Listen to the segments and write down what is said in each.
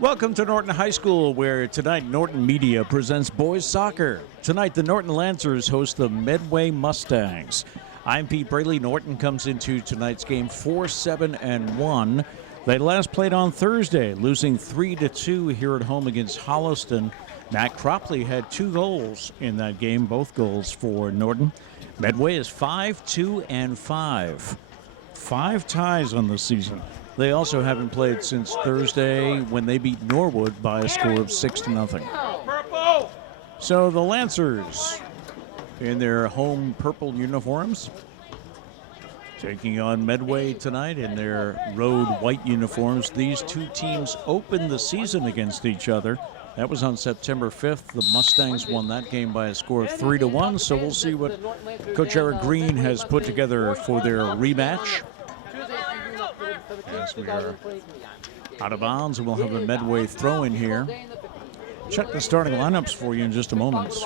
Welcome to Norton High School, where tonight Norton Media presents boys soccer. Tonight the Norton Lancers host the Medway Mustangs. I'm Pete Braley. Norton comes into tonight's game 4-7-1. They last played on Thursday, losing 3-2 here at home against Holliston. Matt Cropley had 2 goals in that game, both goals for Norton. Medway is 5-2-5. 5 ties on the season. They also haven't played since Thursday when they beat Norwood by a score of 6-0. So the Lancers in their home purple uniforms taking on Medway tonight in their road white uniforms. These two teams opened the season against each other. That was on September 5th. The Mustangs won that game by a score of 3-1. So we'll see what Coach Eric Green has put together for their rematch. As we are out of bounds, and we'll have a Medway throw in here. Check the starting lineups for you in just a moment. As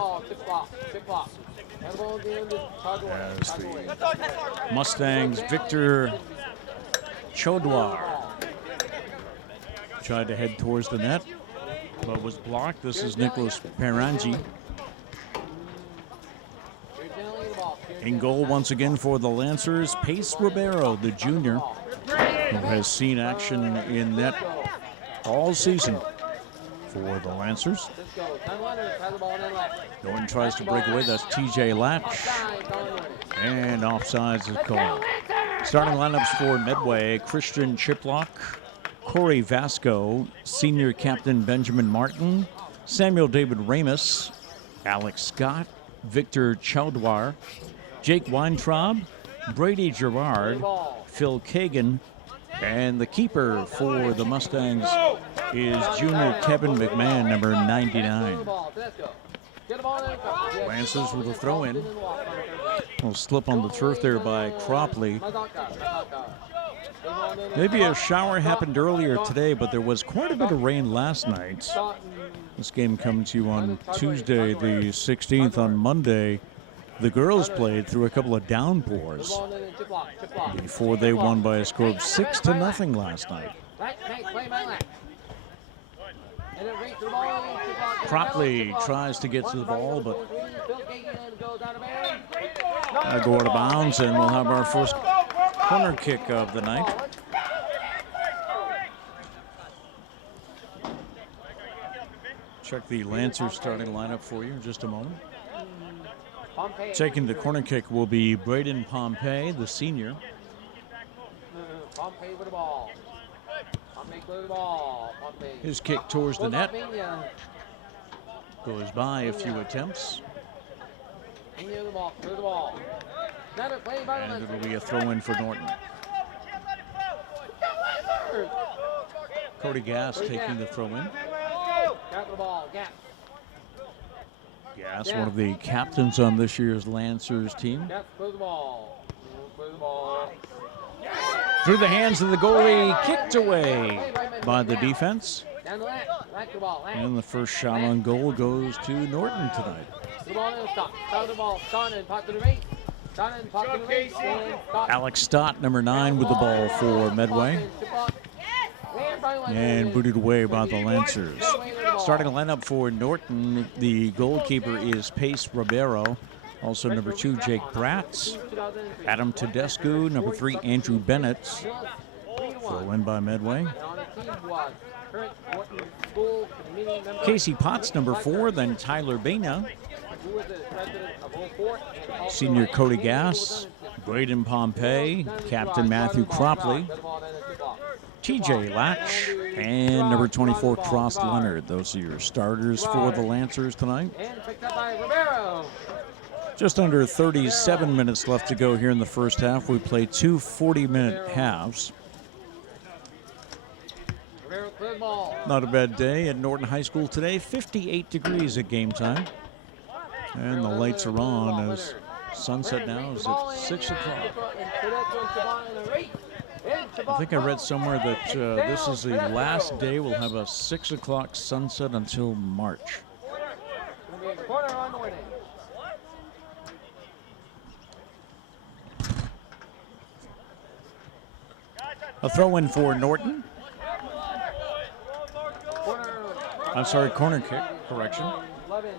the Mustangs, Victor Chodwar tried to head towards the net, but was blocked. This is Nicholas Perangi. In goal once again for the Lancers, Pace Ribeiro, the junior, who has seen action in net all season for the Lancers. Norton tries to break away. That's TJ Latch. And offsides is called. Starting lineups for Medway: Christian Chiplock, Corey Vasco, senior captain Benjamin Martin, Samuel David Ramus, Alex Scott, Victor Chowdwar, Jake Weintraub, Brady Gerard, Phil Kagan, and the keeper for the Mustangs is junior Kevin McMahon, number 99. Lancers with a throw in. Will slip on the turf there by Cropley. Maybe a shower happened earlier today, but there was quite a bit of rain last night. This game comes to you on Tuesday the 16th. On Monday, the girls played through a couple of downpours before they won by a score of 6-0 last night. Cropley tries to get to the ball, but go out of bounds, and we'll have our first corner kick of the night. Check the Lancers starting lineup for you in just a moment. Taking the corner kick will be Braden Pompey, the senior. His kick towards the net goes by a few attempts. And it'll be a throw-in for Norton. Cody Gass taking the throw-in. Gass, one of the captains on this year's Lancers team. Through the hands of the goalie, kicked away by the defense. And the first shot on goal goes to Norton tonight. Alex Stott, number 9, with the ball for Medway. And booted away by the Lancers. Starting lineup for Norton, the goalkeeper is Pace Ribeiro. Also number 2, Jake Bratz. Adam Tedescu, number 3, Andrew Bennett. Throw in by Medway. Casey Potts, number 4, then Tyler Baina. Senior Cody Gass, Braden Pompey, Captain Matthew Cropley, TJ Latch, and number 24, Cross Leonard. Those are your starters for the Lancers tonight. Just under 37 minutes left to go here in the first half. We played 2 40-minute halves. Not a bad day at Norton High School today. 58 degrees at game time. And the lights are on as sunset now is at 6 o'clock. I think I read somewhere that this is the last day we'll have a 6 o'clock sunset until March. A throw in for Norton. I'm sorry, corner kick, correction. 11.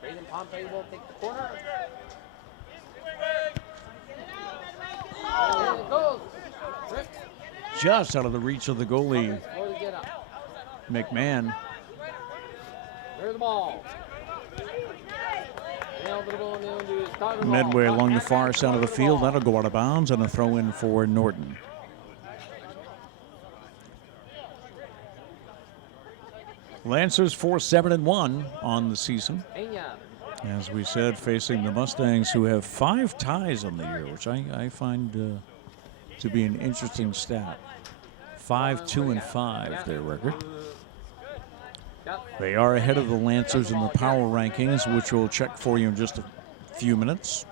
Braden Pompey will take the corner. And it goes. Just out of the reach of the goalie, McMahon. There's the ball. Medway along the far side of the field. That'll go out of bounds and a throw in for Norton. Lancers 4-7-1 on the season. As we said, facing the Mustangs, who have 5 ties on the year, which I find to be an interesting stat. 5-2-5, their record. They are ahead of the Lancers in the power rankings, which we'll check for you in just a few minutes.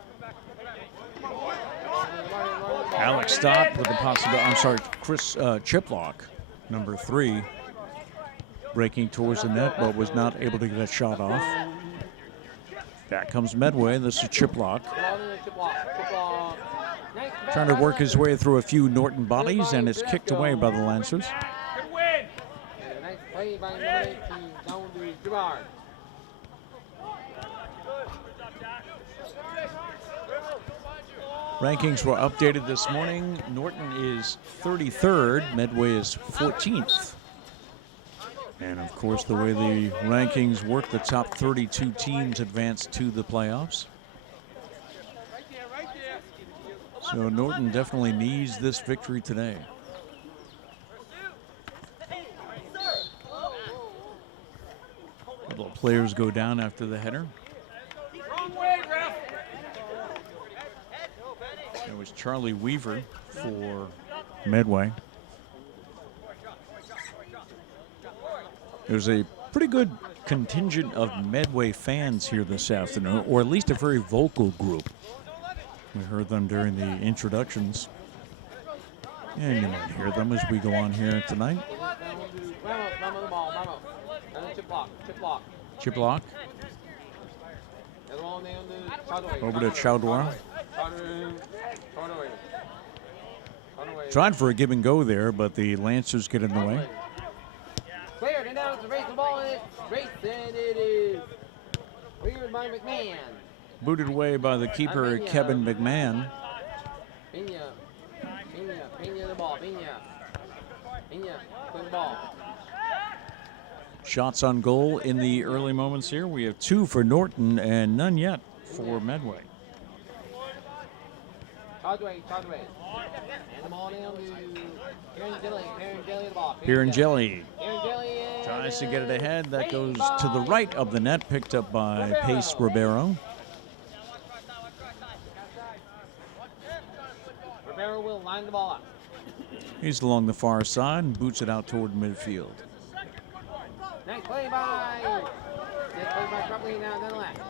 Alex Stott with the possibility, I'm sorry, Chris Chiplock, number 3, breaking towards the net, but was not able to get a shot off. Back comes Medway. This is Chiplock. Trying to work his way through a few Norton bodies, and it's kicked away by the Lancers. Nice play by number 18, down to Gerard. Rankings were updated this morning. Norton is 33rd. Medway is 14th. And of course, the way the rankings work, the top 32 teams advance to the playoffs. So Norton definitely needs this victory today. Little players go down after the header. It was Charlie Weaver for Medway. There's a pretty good contingent of Medway fans here this afternoon, or at least a very vocal group. We heard them during the introductions. And you might hear them as we go on here tonight. Chiplock. Over to Chowdhury. Tried for a give and go there, but the Lancers get in the way. Cleared and down to race the ball, and it's raced, and it is cleared by McMahon. Booted away by the keeper, Kevin McMahon. Pena the ball, Pena, clear the ball. Shots on goal in the early moments here. We have 2 for Norton and none yet for Medway. Chowdhury. And the ball down to Pierangeli tries to get it ahead. That goes to the right of the net, picked up by Pace Ribeiro. Ribeiro will line the ball up. He's along the far side and boots it out toward midfield. Nice play by Copley down the left.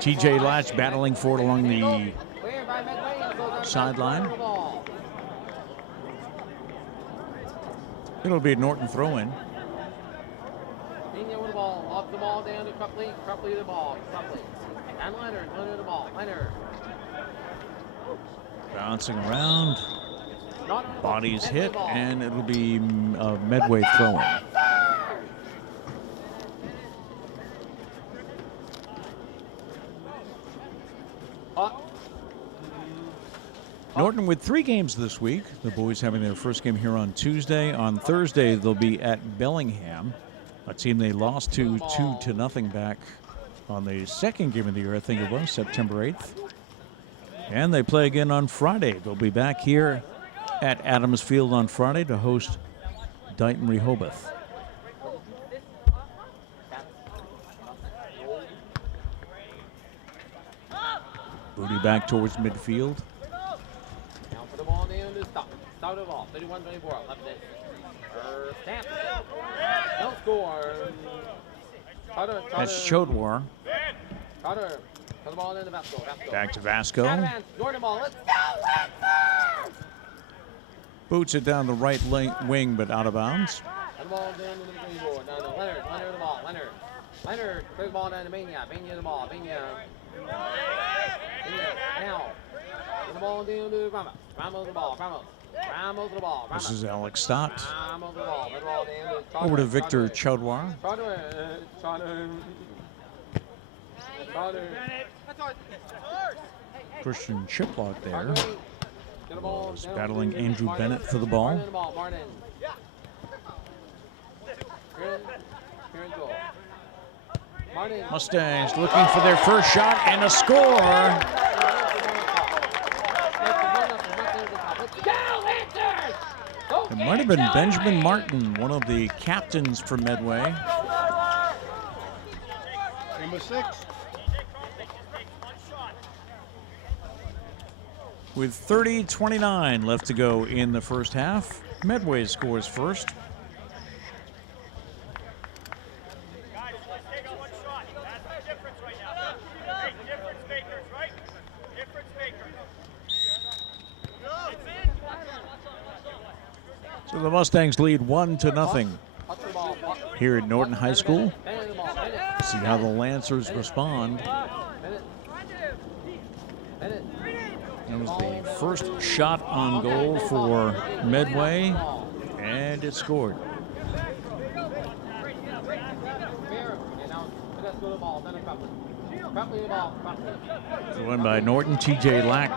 TJ Latch battling for it along the sideline. It'll be a Norton throw-in. Pena with the ball, off the ball down to Copley the ball, and Leonard the ball, Bouncing around, bodies hit, and it'll be a Medway throw-in. Norton with 3 games this week. The boys having their first game here on Tuesday. On Thursday, they'll be at Bellingham, a team they lost to 2-0 back on the second game of the year, I think it was, September 8th. And they play again on Friday. They'll be back here at Adams Field on Friday to host Dighton Rehoboth. Booty back towards midfield. Now for the ball down to Stop the ball, 31-24, left it. Stamp. No score. That's Chowdhury. Carter. For the ball into Vasco. Back to Vasco. Norton ball. Let's go, Boots it down the right wing, but out of bounds. And the ball down to the middle board. Now to Leonard the ball. Leonard, clear the ball down to Pena the ball. Pena. Now. And the ball down to Ramos. The ball. Ram over the ball. This is Alex Stott. Ram over the ball. Middle ball down to Over to Victor Chaudhary. Christian Chiplock there. Is battling Andrew Bennett for the ball. Mustangs looking for their first shot and a score. It might have been Benjamin Martin, one of the captains for Medway. Number 6. With 30-29 left to go in the first half, Medway scores first. So the Mustangs lead 1-0 here at Norton High School. See how the Lancers respond. That was the first shot on goal for Medway, and it scored. Won by Norton. TJ Lack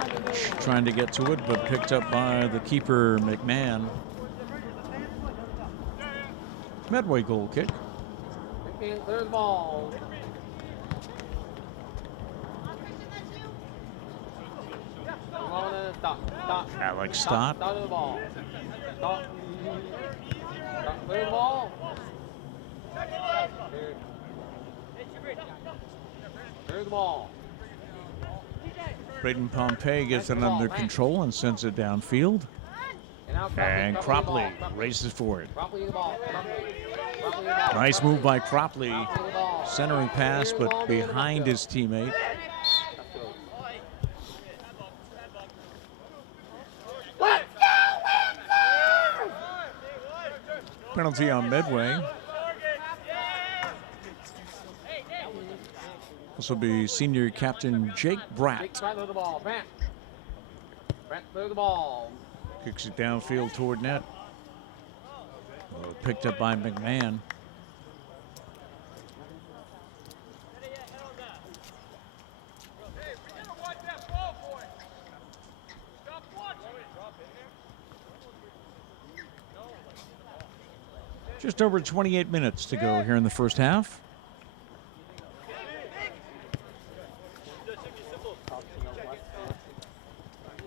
trying to get to it, but picked up by the keeper, McMahon. Medway goal kick. Third ball. Alex Stott. Stop the ball. Stop. Clear the ball. Clear the ball. Braden Pompey gets it under control and sends it downfield. And Cropley races for it. Nice move by Cropley. Centering pass, but behind his teammate. Penalty on Medway. This will be senior captain Jake Bratt. Bratt clear the ball. Kicks it downfield toward net. Picked up by McMahon. Just over 28 minutes to go here in the first half.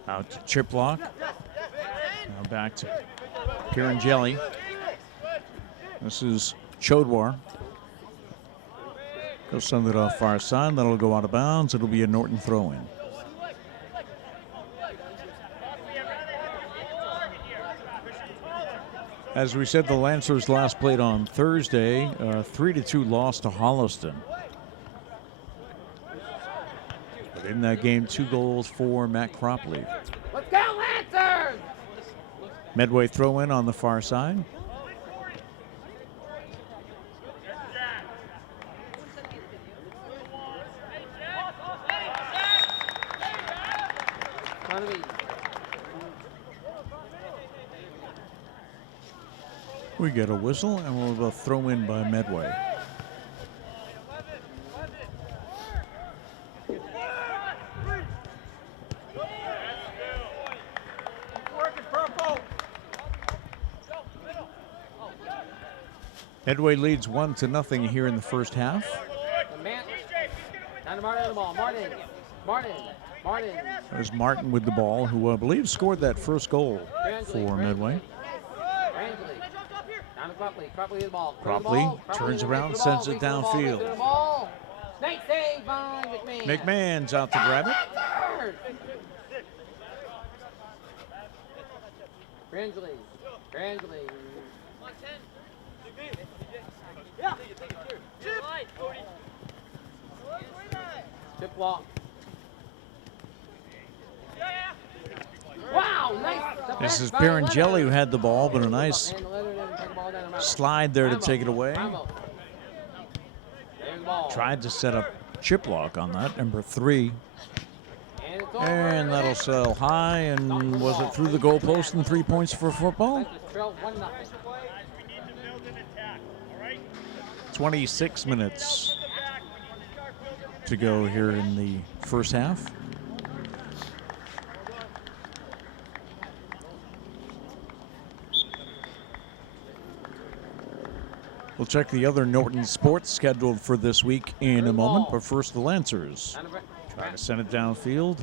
Out to Chiplock. Now back to Pierangeli. This is Chaudhary. He'll send it off far side. That'll go out of bounds. It'll be a Norton throw-in. As we said, the Lancers last played on Thursday. 3-2 loss to Holliston. But in that game, 2 goals for Matt Cropley. Let's go, Lancers! Medway throw in on the far side. We get a whistle and we'll have a throw in by Medway. Medway leads 1-0 here in the first half. Down to Martin on the ball. Martin. There's Martin with the ball, who I believe scored that first goal for Medway. Down to Cropley the ball. Cropley turns around, sends it downfield. Nice save by McMahon. McMahon's out to grab it. Transley. Chiplock. Wow, nice. This is Pierangeli who had the ball, but a nice slide there to take it away. Tried to set up Chiplock on that, number 3. And it's And that'll sail high, and was it through the goalpost and 3 points for football? Lancers trail 1-0. 26 minutes to go here in the first half. We'll check the other Norton sports scheduled for this week in a moment, but first the Lancers try to send it downfield.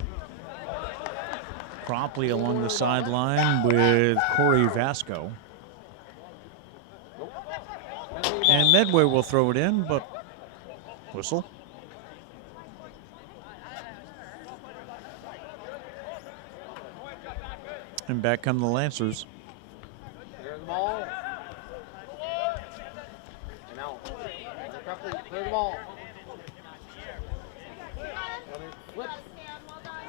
Promptly along the sideline with Corey Vasco. And Medway will throw it in, but whistle. And back come the Lancers. Clear the ball. And out. Clear the ball.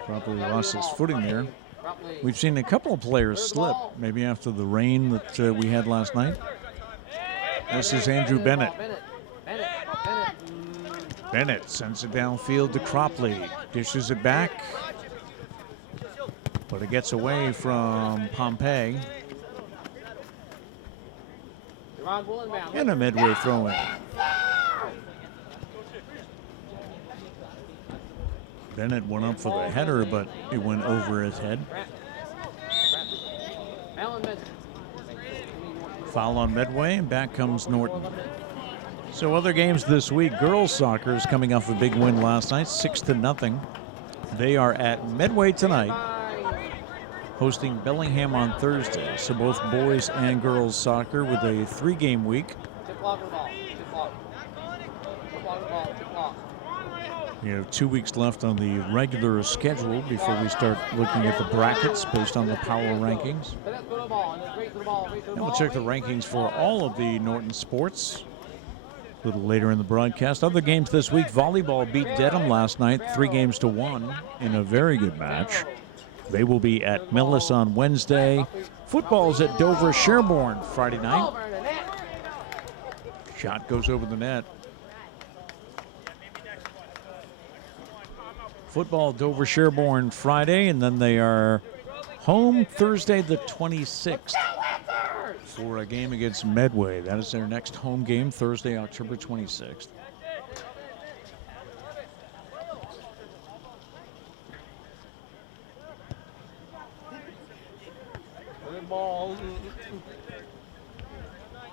Probably lost his footing there. We've seen a couple of players slip, maybe after the rain that we had last night. This is Andrew Bennett. Bennett sends it downfield to Cropley. Dishes it back. But it gets away from Pompey. And a Medway throw-in. Bennett went up for the header, but it went over his head. Foul on Medway, and back comes Norton. So other games this week, girls soccer is coming off a big win last night, 6-0. They are at Medway tonight, hosting Bellingham on Thursday. So both boys and girls soccer with a 3-game week. We have 2 weeks left on the regular schedule before we start looking at the brackets based on the power rankings. And we'll check the rankings for all of the Norton sports a little later in the broadcast. Other games this week, volleyball beat Dedham last night, 3-1 in a very good match. They will be at Millis on Wednesday. Football's at Dover Sherborne Friday night. Shot goes over the net. Football Dover Sherborne Friday, and then they are home Thursday the 26th for a game against Medway. That is their next home game, Thursday, October 26th.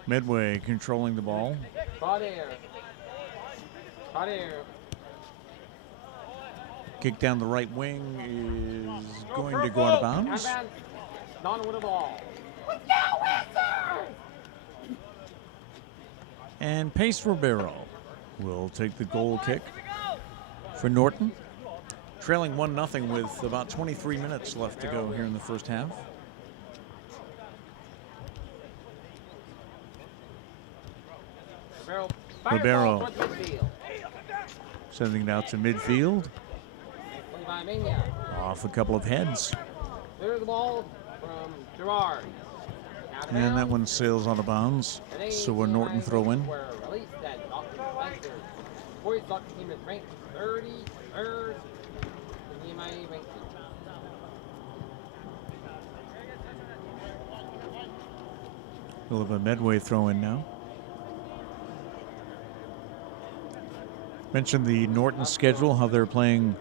Medway controlling the ball. Hot air. Kick down the right wing is going to go out of bounds. Don with the ball. And Pace Ribeiro will take the goal kick for Norton. Trailing 1-0 with about 23 minutes left to go here in the first half. Ribeiro sending it out to midfield. Off a couple of heads. There's the ball from Gerard. And that one sails on the bounds. So a Norton throw in. Boys soccer team is ranked 33rd in the MIA ranking. We'll have a Medway throw in now. Mentioned the Norton schedule, how they're playing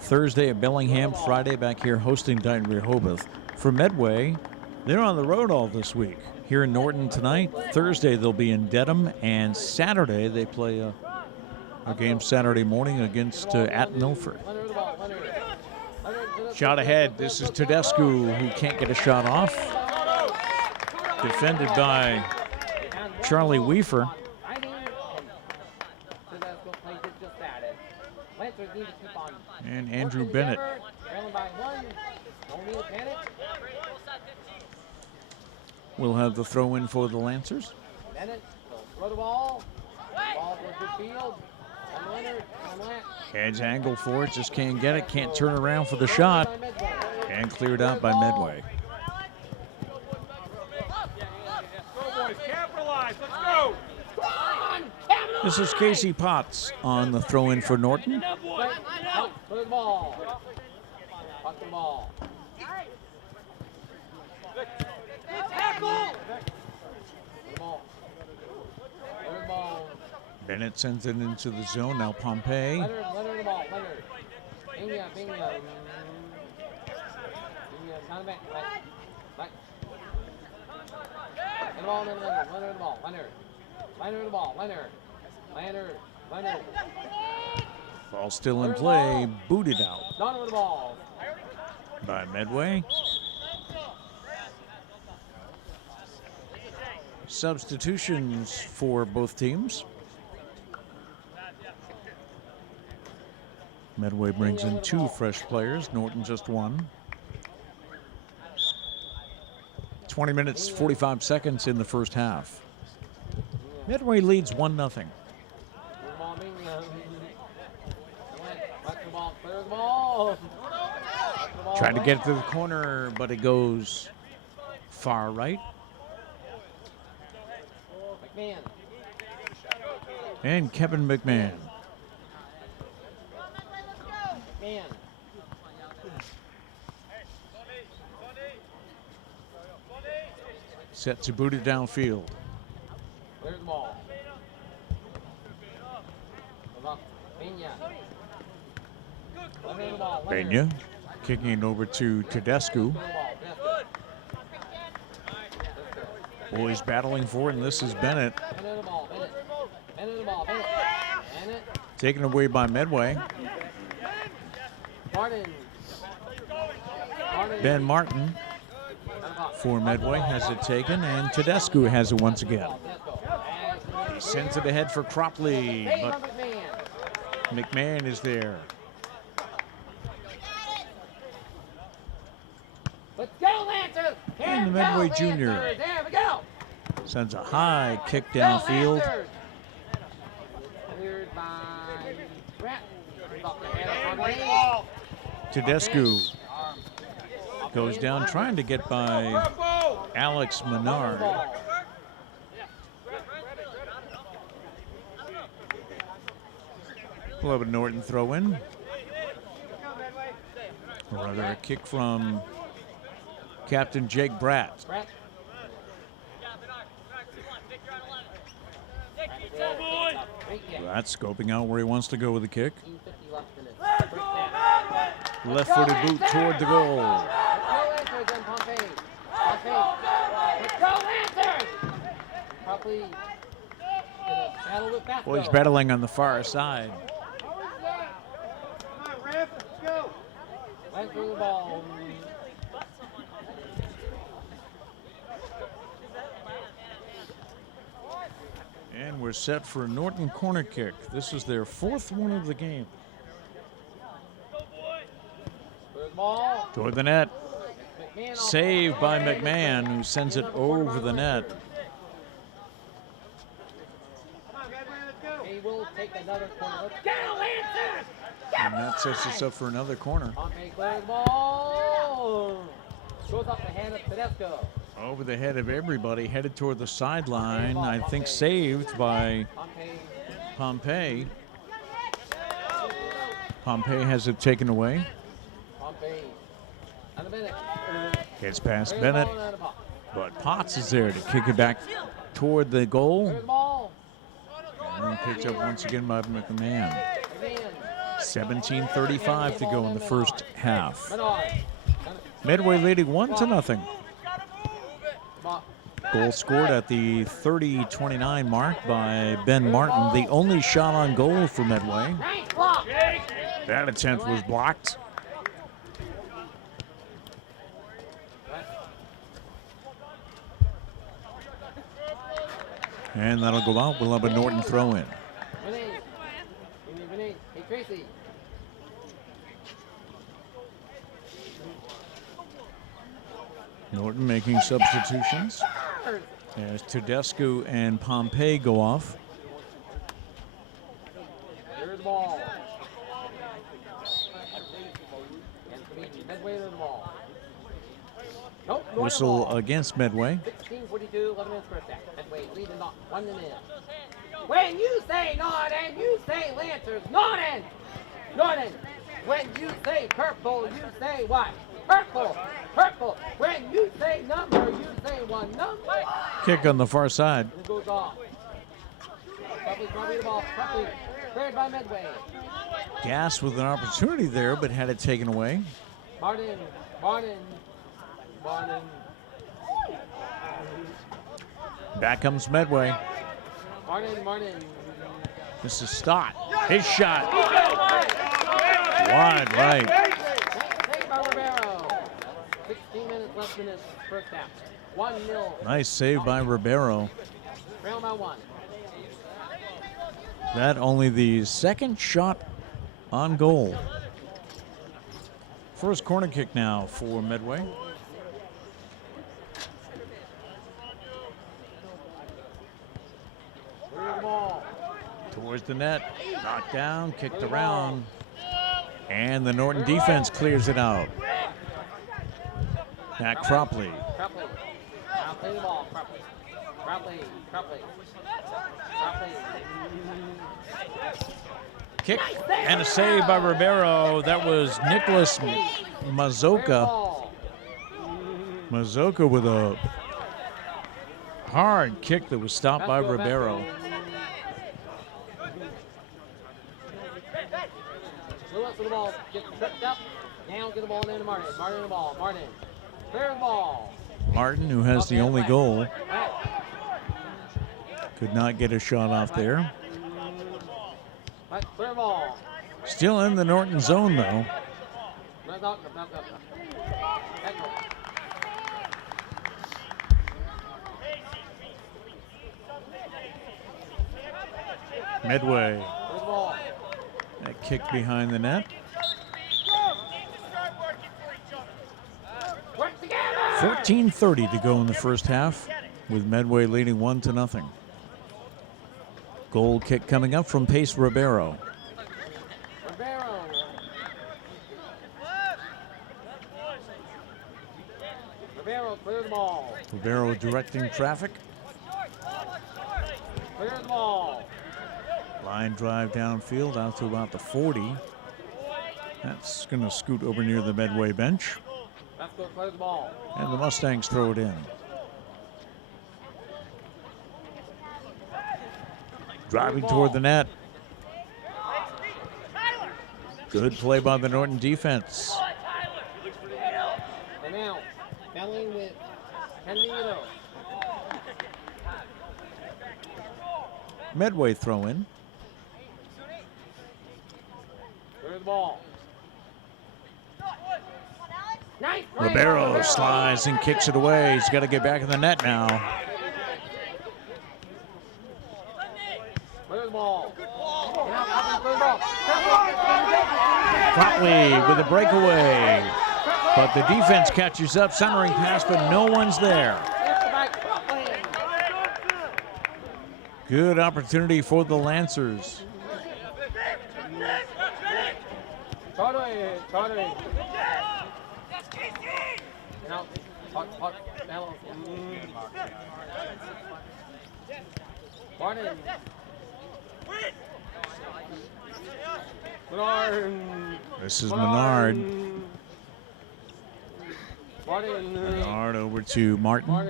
Thursday at Bellingham, Friday back here hosting Dighton Rehoboth. For Medway, they're on the road all this week. Here in Norton tonight, Thursday they'll be in Dedham, and Saturday they play a game Saturday morning against at Milford. Shot ahead, this is Tedesco who can't get a shot off. Defended by Charlie Weaver. And Andrew Bennett. We'll have the throw in for the Lancers. Bennett will throw the ball. Ball for good field. Edge angle for it, just can't get it, can't turn around for the shot. And cleared out by Medway. This is Casey Potts on the throw in for Norton. Puck the ball. Ball. Bennett sends it into the zone. Now Pompey. Leonard the ball. Leonard. Bingo. Down the back. Back. And the ball, Leonard the ball. Leonard the ball. Leonard. Ball still in play. Booted out Donovan with the ball. by Medway. Substitutions for both teams. Medway brings in 2 fresh players. Norton just 1. 20 minutes, 45 seconds in the first half. Medway leads 1-0. Trying to get it to the corner, but it goes far right. McMahon. And Kevin McMahon. Set to boot it downfield. Clears the ball. Pena kicking it over to Tedescu. Boys battling for it, and this is Bennett. Taken away by Medway. Ben Martin for Medway has it taken, and Tedescu has it once again. He sends it ahead for Cropley, but McMahon is there. Let's go, Lancers! And the Medway junior There we go! sends a high kick downfield. Cleared by Brett. Tedescu goes down trying to get by Alex Menard. We'll have a Norton throw in. Or rather a kick from Captain Jake Bratt. Bratt scoping out where he wants to go with the kick. Left-footed boot toward the goal. Well, he's battling on the far side. Went through the ball. And we're set for a Norton corner kick. This is their 4th one of the game. Toward the net. Saved by McMahon, who sends it over the net. He will take another corner. And that sets us up for another corner. Goes up the hand of Tedesco. Over the head of everybody, headed toward the sideline. I think saved by Pompey. Pompey has it taken away. Gets past Bennett, but Potts is there to kick it back toward the goal. And picked up once again by McMahon. 17:35 to go in the first half. Medway leading 1-0. Goal scored at the 30-29 mark by Ben Martin, the only shot on goal for Medway. That attempt was blocked. And that'll go out. We'll have a Norton throw in. Norton making substitutions as Tedescu and Pompey go off. Here's the ball. Medway to the ball. Nope, Whistle against Medway. 16:42, 11 minutes first half. Medway leading not 1-0. When you say Norton, you say Lancers. Norton! When you say purple, you say what? Purple, purple. When you say number, you say one number. Kick on the far side. It goes off. Probably the ball. Probably cleared by Medway. Gas with an opportunity there, but had it taken away. Martin. Back comes Medway. Martin. This is Stott. His shot. Wide right. Saved by Ribeiro. 16 minutes left in this first half. 1-0. Nice save by Ribeiro. Trail by 1. That only the second shot on goal. First corner kick now for Medway. Towards the net, knocked down, kicked around, and the Norton defense clears it out. Back Cropley. Now play the ball, Cropley. Kick and a save by Ribeiro. That was Nicholas Mazoka. Mazoka with a hard kick that was stopped by Ribeiro. Lewis with the ball, gets tripped up. Now get the ball into Martin. Martin the ball. Martin. Clear the ball. Martin, who has the only goal, could not get a shot off there. Clear ball. Still in the Norton zone, though. Medway. That kick behind the net. 14:30 to go in the first half, with Medway leading 1-0. Goal kick coming up from Pace Ribeiro. Ribeiro, clear the ball. Ribeiro directing traffic. Clear the ball. Line drive downfield out to about the 40. That's going to scoot over near the Medway bench. Let's go clear the ball. And the Mustangs throw it in. Driving toward the net. Good play by the Norton defense. And now, battling with Candido. Medway throw in. Clear the ball. Nice. Ribeiro slides and kicks it away. He's got to get back in the net now. Clear the ball. Cropley with a breakaway. But the defense catches up, centering pass, but no one's there. Good opportunity for the Lancers. This is Menard. Menard over to Martin.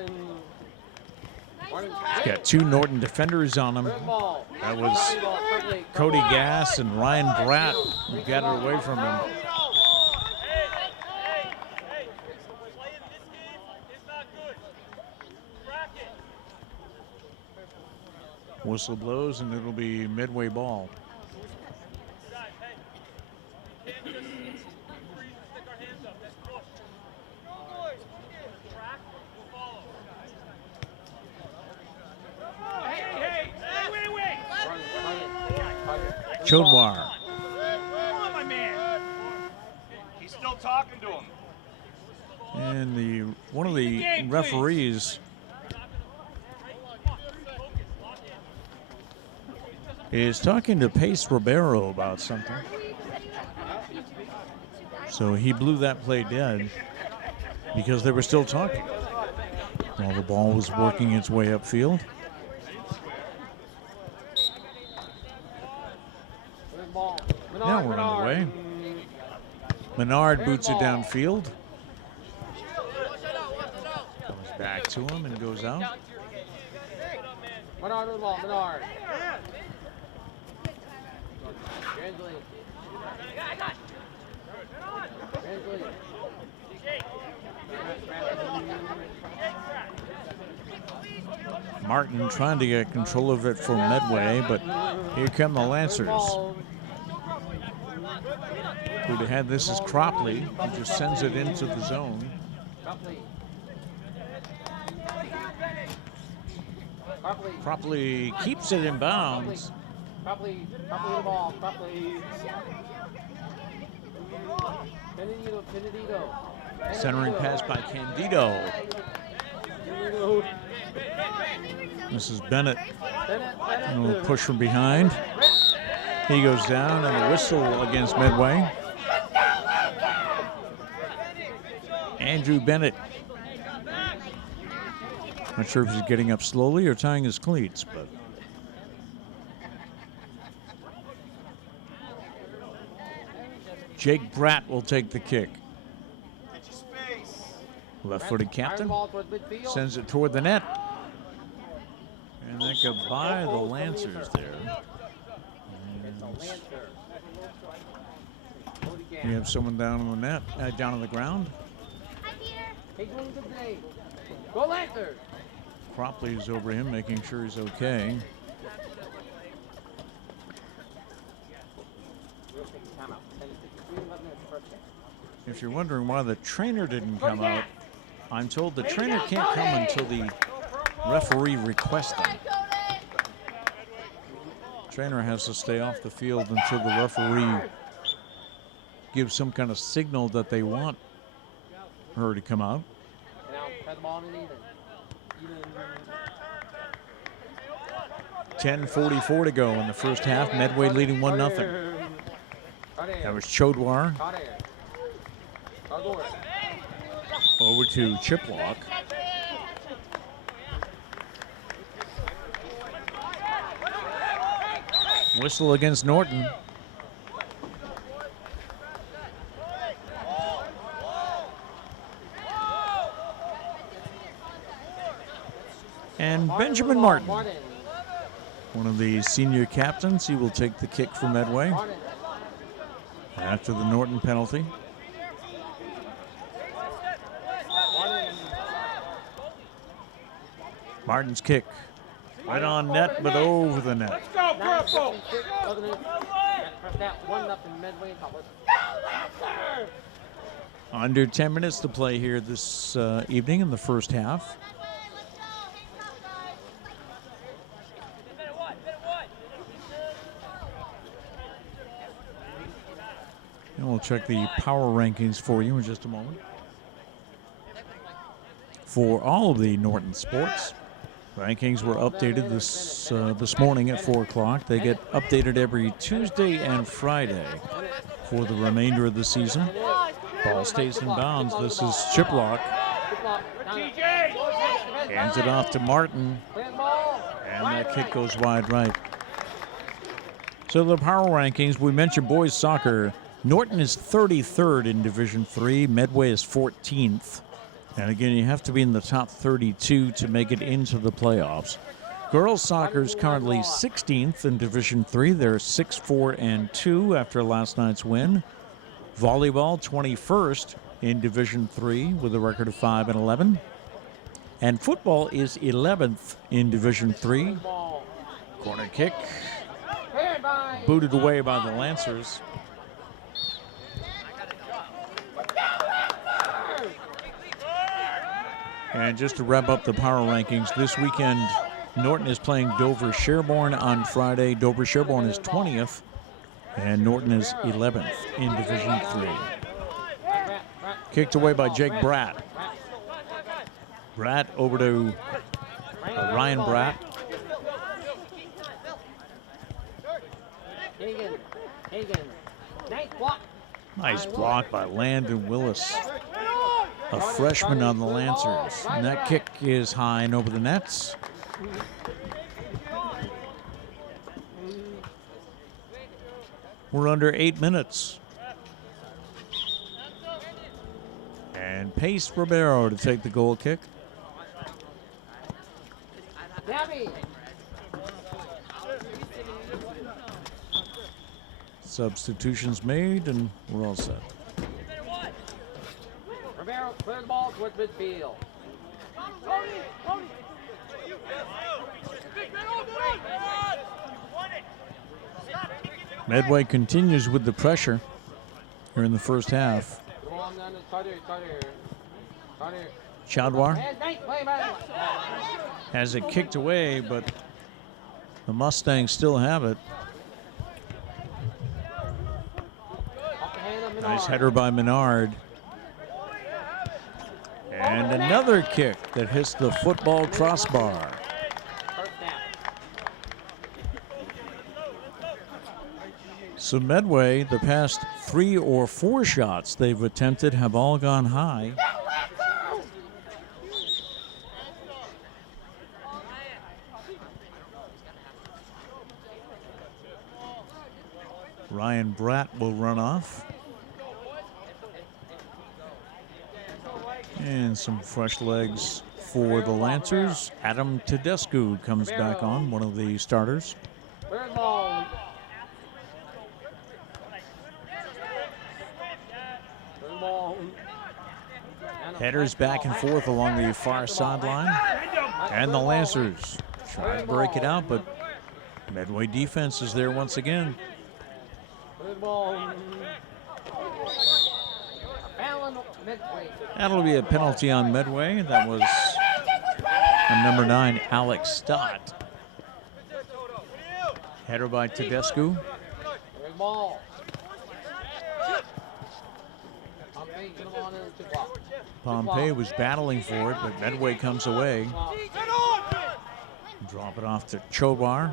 He's got two Norton defenders on him. That was Cody Gass and Ryan Bratt who got it away from him. Whistle blows and it'll be Medway ball. Chodwar. He's still talking to him. And one of the referees is talking to Pace Ribeiro about something. So he blew that play dead because they were still talking while the ball was working its way upfield. Now we're underway. Menard boots it downfield. Comes back to him and goes out. Menard with the ball, Menard. Gransley. Martin trying to get control of it for Medway, but here come the Lancers. Who'd have had this is Cropley, who just sends it into the zone. Cropley keeps it in bounds. Cropley with the ball, Cropley. Candido. Centering pass by Candido. This is Bennett. And a little push from behind. He goes down and a whistle against Medway. Andrew Bennett. Not sure if he's getting up slowly or tying his cleats, but Jake Bratt will take the kick. Left-footed captain sends it toward the net. And that goodbye the Lancers there. We have someone down on the net, down on the ground. Go Lancers! Cropley is over him, making sure he's okay. If you're wondering why the trainer didn't come out, I'm told the trainer can't come until the referee requests him. Trainer has to stay off the field until the referee gives some kind of signal that they want her to come out. 10:44 to go in the first half. Medway leading 1-0. That was Chodwar. Over to Chiplock. Whistle against Norton. And Benjamin Martin, one of the senior captains, he will take the kick for Medway after the Norton penalty. Martin's kick right on net, but over the net. Let's go, Purple! Under 10 minutes to play here this evening in the first half. And we'll check the power rankings for you in just a moment. For all of the Norton sports, rankings were updated this morning at 4 o'clock. They get updated every Tuesday and Friday for the remainder of the season. Ball stays in bounds. This is Chiplock. Hands it off to Martin. And that kick goes wide right. So the power rankings, we mentioned boys soccer. Norton is 33rd in Division III. Medway is 14th. And again, you have to be in the top 32 to make it into the playoffs. Girls soccer is currently 16th in Division III. They're 6-4-2 after last night's win. Volleyball 21st in Division III with a record of 5-11. And football is 11th in Division III. Corner kick. Booted away by the Lancers. And just to wrap up the power rankings, this weekend, Norton is playing Dover-Sherborne on Friday. Dover-Sherborne is 20th, and Norton is 11th in Division III. Kicked away by Jake Bratt. Bratt over to Ryan Bratt. Nice block by Landon Willis, a freshman on the Lancers. And that kick is high and over the nets. We're under 8 minutes. Pace Ribeiro to take the goal kick. Gabby. Substitutions made, and we're all set. Ribeiro clear the ball towards midfield. Medway continues with the pressure here in the first half. Chadwar has it kicked away, but the Mustangs still have it. Nice header by Menard. And another kick that hits the football crossbar. So Medway, the past 3 or 4 shots they've attempted have all gone high. Ryan Bratt will run off. And some fresh legs for the Lancers. Adam Tedescu comes back on, one of the starters. Headers back and forth along the far sideline. And the Lancers try to break it out, but Medway defense is there once again. That'll be a penalty on Medway. That was on number 9, Alex Stott. Header by Tedescu. Pompey was battling for it, but Medway comes away. Drop it off to Chobar.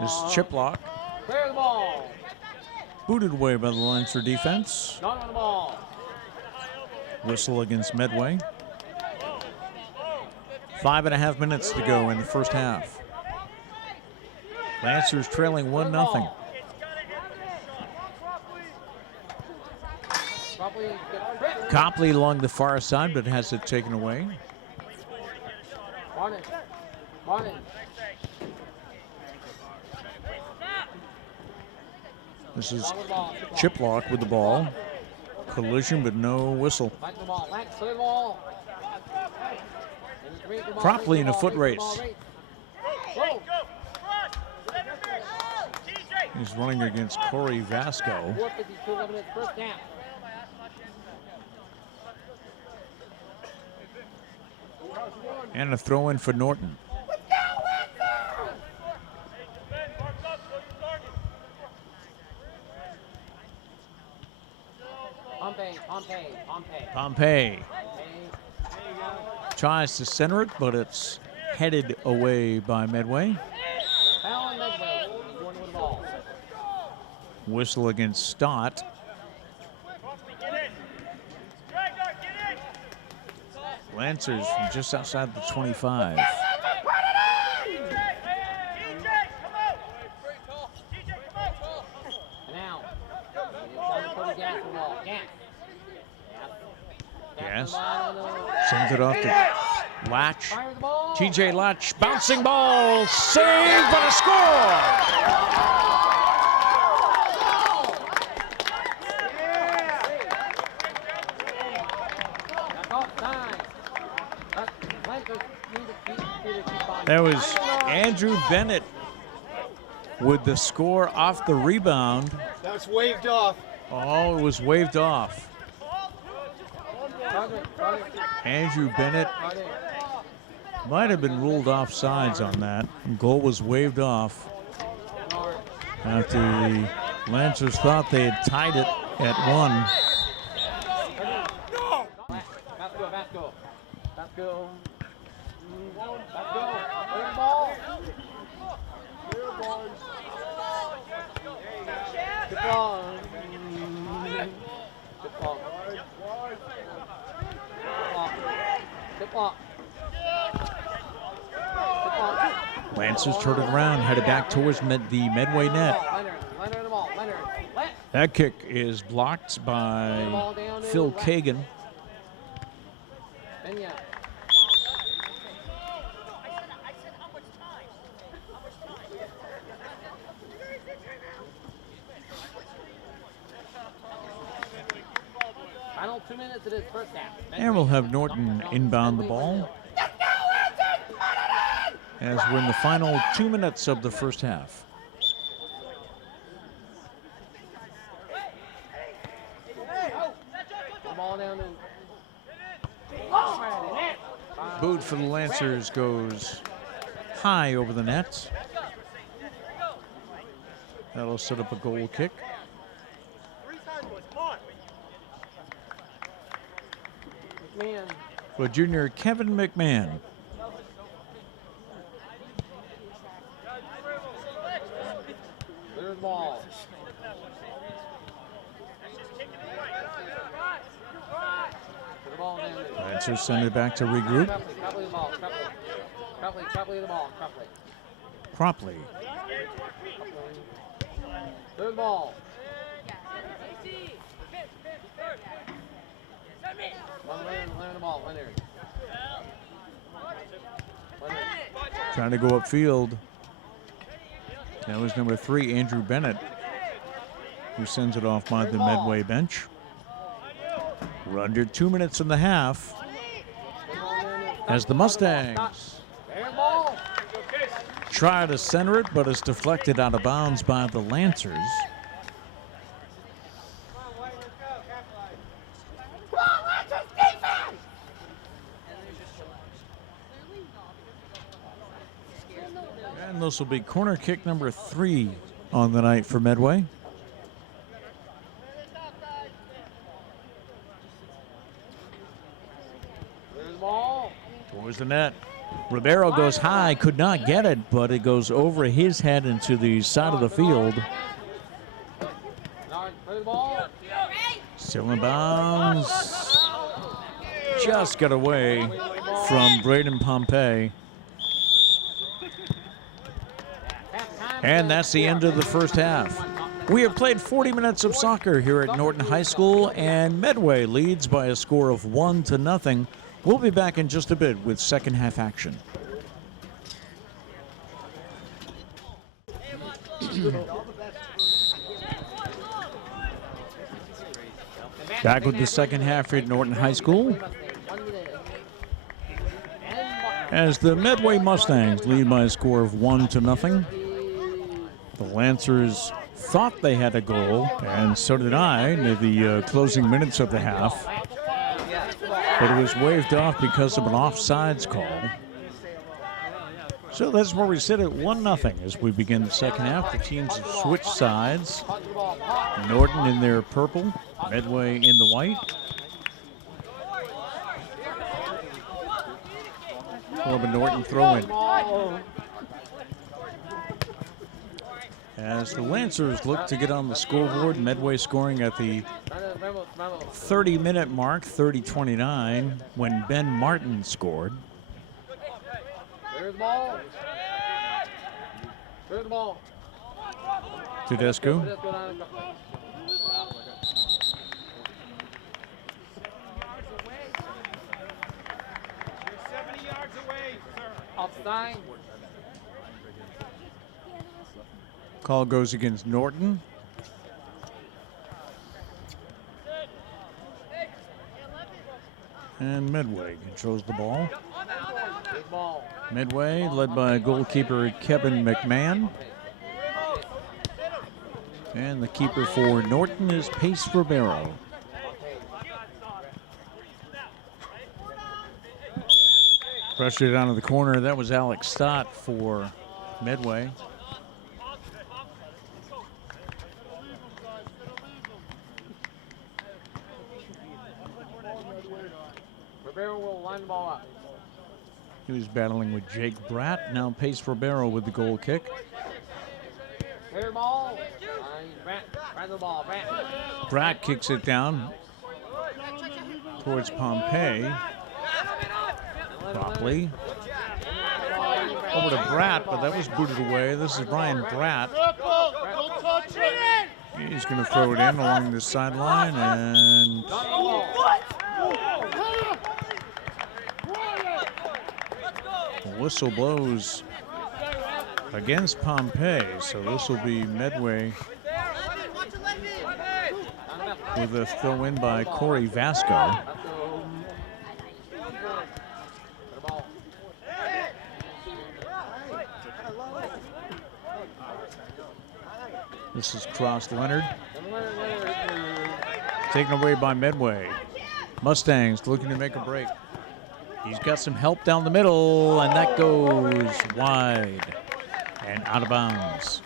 This is Chiplock. Clear the ball. Booted away by the Lancer defense. Not on the ball. Whistle against Medway. 5.5 minutes to go in the first half. Lancers trailing 1-0. Copley along the far side, but has it taken away. This is Chiplock with the ball. Collision, but no whistle. Cropley in a foot race. He's running against Corey Vasco. And a throw in for Norton. Pompey tries to center it, but it's headed away by Medway. Whistle against Stott. Lancers from just outside the 25. Yes. Sends it off to Latch. TJ Latch, bouncing ball, save, but a score! There was Andrew Bennett with the score off the rebound. That's waved off. Oh, it was waved off. Andrew Bennett might have been ruled off sides on that. Goal was waved off after the Lancers thought they had tied it at 1. Lancers turned it around, headed back towards the Medway net. That kick is blocked by Phil Kagan. Benya. Final 2 minutes of this first half. And we'll have Norton inbound the ball as we're in the final 2 minutes of the first half. Ball down to Boot for the Lancers goes high over the net. That'll set up a goal kick. McMahon. For junior Kevin McMahon. Clear the ball. Put the ball down. Lancers send it back to regroup. Copley the ball. Copley the ball. Cropley. Clear the ball. Leonard the ball. Leonard. Trying to go upfield. That was number 3, Andrew Bennett, who sends it off by the Medway bench. We're under 2 minutes in the half as the Mustangs try to center it, but it's deflected out of bounds by the Lancers. And this will be corner kick number 3 on the night for Medway. Towards the net. Ribeiro goes high, could not get it, but it goes over his head into the side of the field. Still in bounds. Just got away from Braden Pompey. And that's the end of the first half. We have played 40 minutes of soccer here at Norton High School, and Medway leads by a score of 1-0. We'll be back in just a bit with second half action. Back with the second half here at Norton High School, as the Medway Mustangs lead by a score of 1-0. The Lancers thought they had a goal, and so did I, near the closing minutes of the half. But it was waved off because of an offsides call. So that's where we sit at 1-0 as we begin the second half. The teams have switched sides. Norton in their purple, Medway in the white. Well, the Norton throw-in. As the Lancers look to get on the scoreboard, Medway scoring at the 30-minute mark, 30-29, when Ben Martin scored. Clear the ball. Clear the ball. Tedesco. Offside. Call goes against Norton. And Medway controls the ball. Medway led by goalkeeper Kevin McMahon. And the keeper for Norton is Pace Ribeiro. Pressured down to the corner. That was Alex Stott for Medway. Ribeiro will line the ball up. He was battling with Jake Bratt. Now Pace Ribeiro with the goal kick. Clear the ball. Bratt the ball. Bratt kicks it down towards Pompey. Cropley. Over to Bratt, but that was booted away. This is Ryan Bratt. He's going to throw it in along the sideline, and the whistle blows against Pompey, so this will be Medway with a throw in by Corey Vasco. This is crossed Leonard. Taken away by Medway. Mustangs looking to make a break. He's got some help down the middle, and that goes wide and out of bounds.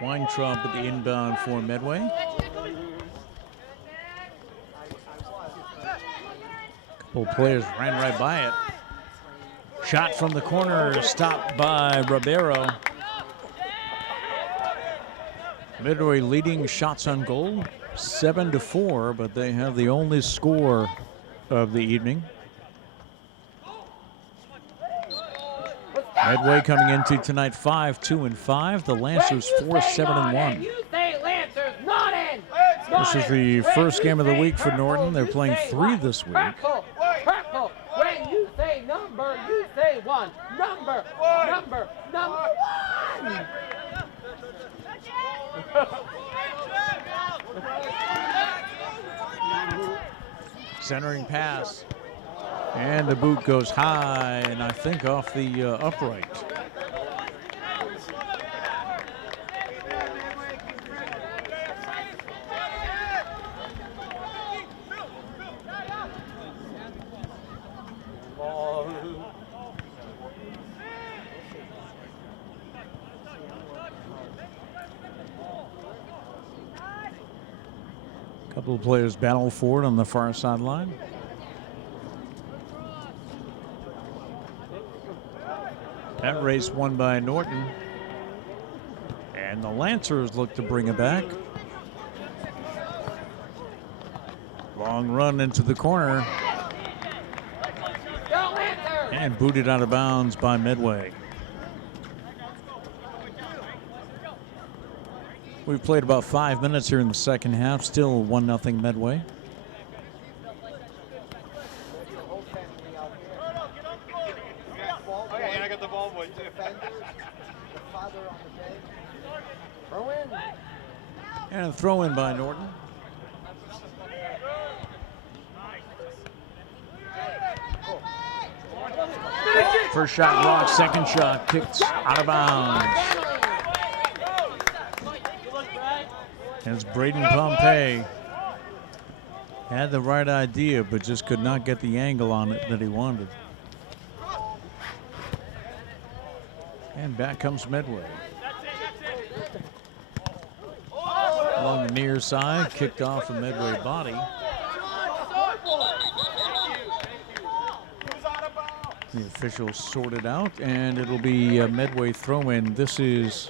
Weintraub at the inbound for Medway. Couple players ran right by it. Shot from the corner, stopped by Ribeiro. Medway leading shots on goal, 7-4, but they have the only score of the evening. Medway coming into tonight 5-2-5. The Lancers 4-7-1. This is the first game of the week for Norton. They're playing 3 this week. Purple. When you say number, you say one. Number one. Centering pass. And the boot goes high, and I think off the upright. Couple of players battle for it on the far sideline. That race won by Norton. And the Lancers look to bring it back. Long run into the corner. And booted out of bounds by Medway. We've played about 5 minutes here in the second half. Still 1-0 Medway. And a throw in by Norton. First shot blocked, second shot kicked out of bounds. As Braden Pompey had the right idea, but just could not get the angle on it that he wanted. And back comes Medway. Along the near side, kicked off the Medway body. The officials sorted out, and it'll be a Medway throw-in. This is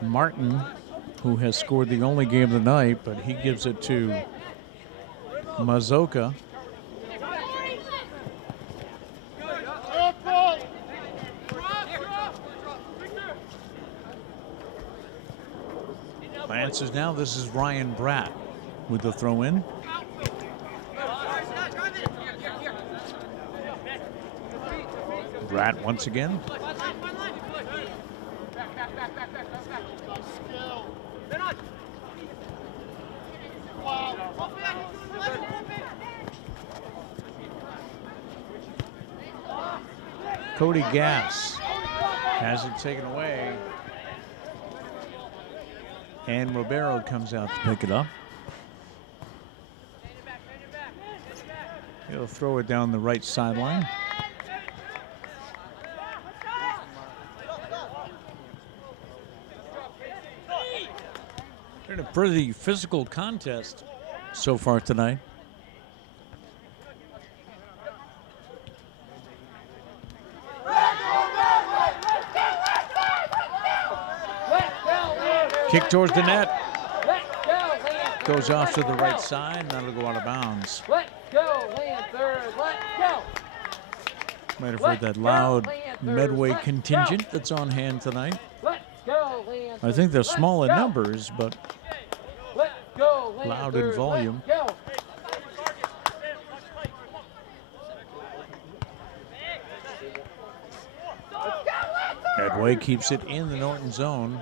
Martin, who has scored the only game of the night, but he gives it to Mazoka. Lancers now, this is Ryan Bratt with the throw-in. Bratt once again. Cody Gass has it taken away. And Ribeiro comes out to pick it up. He'll throw it down the right sideline. Been a pretty physical contest so far tonight. Kick towards the net. goes off to the right side, and that'll go out of bounds. Let's go, Lancers. Let's go. Might have heard that loud Medway contingent that's on hand tonight. Let's go, Lancers. I think they're small in numbers, but Let's go, Lancers. loud in volume. Let's go. Medway keeps it in the Norton zone.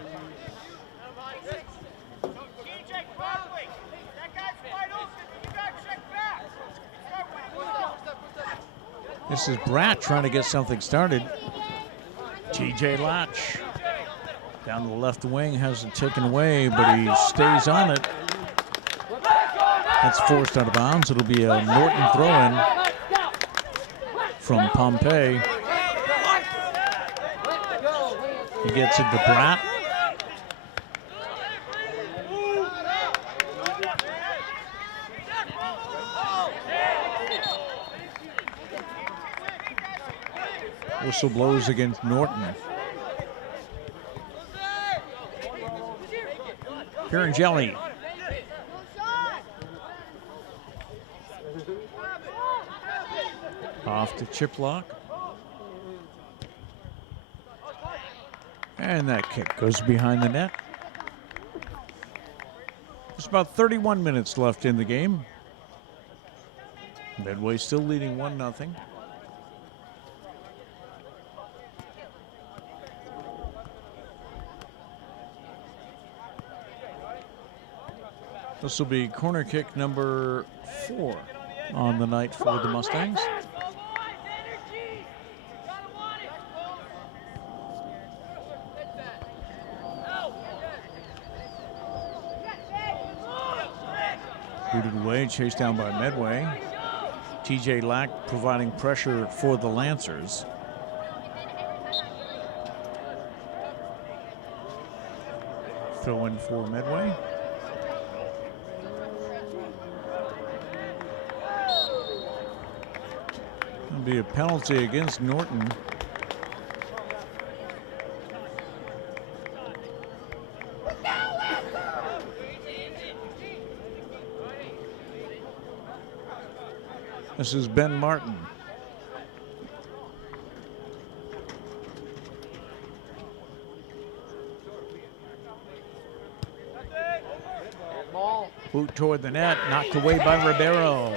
This is Bratt trying to get something started. TJ Latch down to the left wing, has it taken away, but he stays on it. That's forced out of bounds. It'll be a Norton throw-in from Pompey. He gets it to Bratt. Whistle blows against Norton. Pirangelli. Off to Chiplock. And that kick goes behind the net. There's about 31 minutes left in the game. Medway still leading 1-0. This will be corner kick number 4 on the night for the Mustangs. Booted away, chased down by Medway. TJ Lack providing pressure for the Lancers. Throw in for Medway. There'll be a penalty against Norton. This is Ben Martin. Boot toward the net, knocked away by Ribeiro.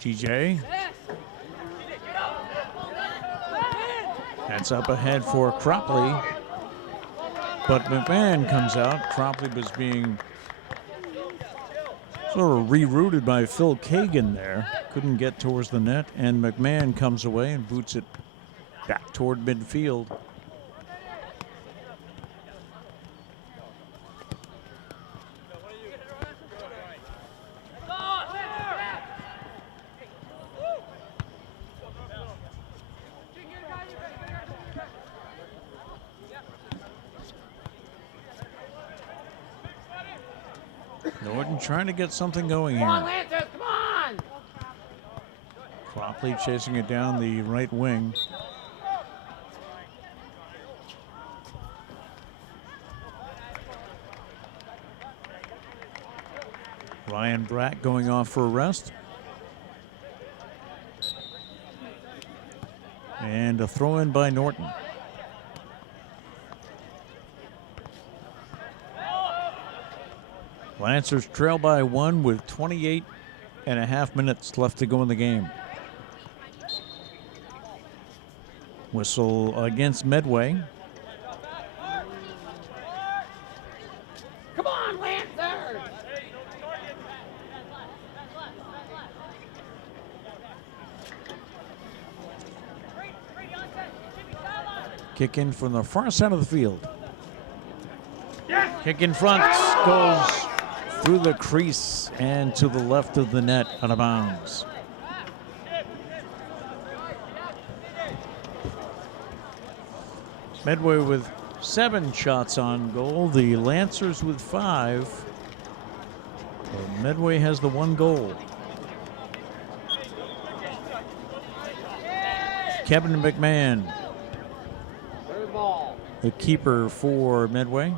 TJ. That's up ahead for Cropley. But McMahon comes out. Cropley was being sort of rerouted by Phil Kagan there. Couldn't get towards the net. And McMahon comes away and boots it back toward midfield. Norton trying to get something going here. Come on, Lancers, come on! Cropley chasing it down the right wing. Ryan Bratt going off for a rest. And a throw in by Norton. Lancers trail by 1 with 28.5 minutes left to go in the game. Whistle against Medway. Come on, Lancers! Kick in from the far side of the field. Kick in front, goes through the crease and to the left of the net, out of bounds. Medway with 7 shots on goal, the Lancers with 5. So Medway has the 1 goal. Kevin McMahon, Third ball. the keeper for Medway.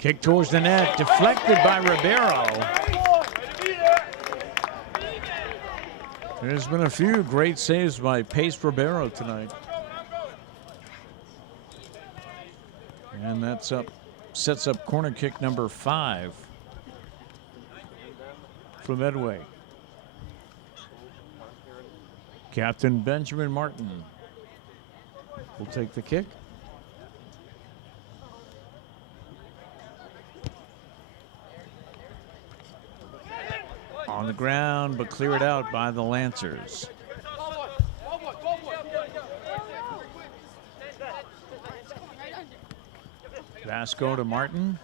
Kick towards the net, deflected by Ribeiro. There's been a few great saves by Pace Ribeiro tonight. And that's up, sets up corner kick number 5 for Medway. Captain Benjamin Martin will take the kick. On the ground, but cleared out by the Lancers. Vasco to Martin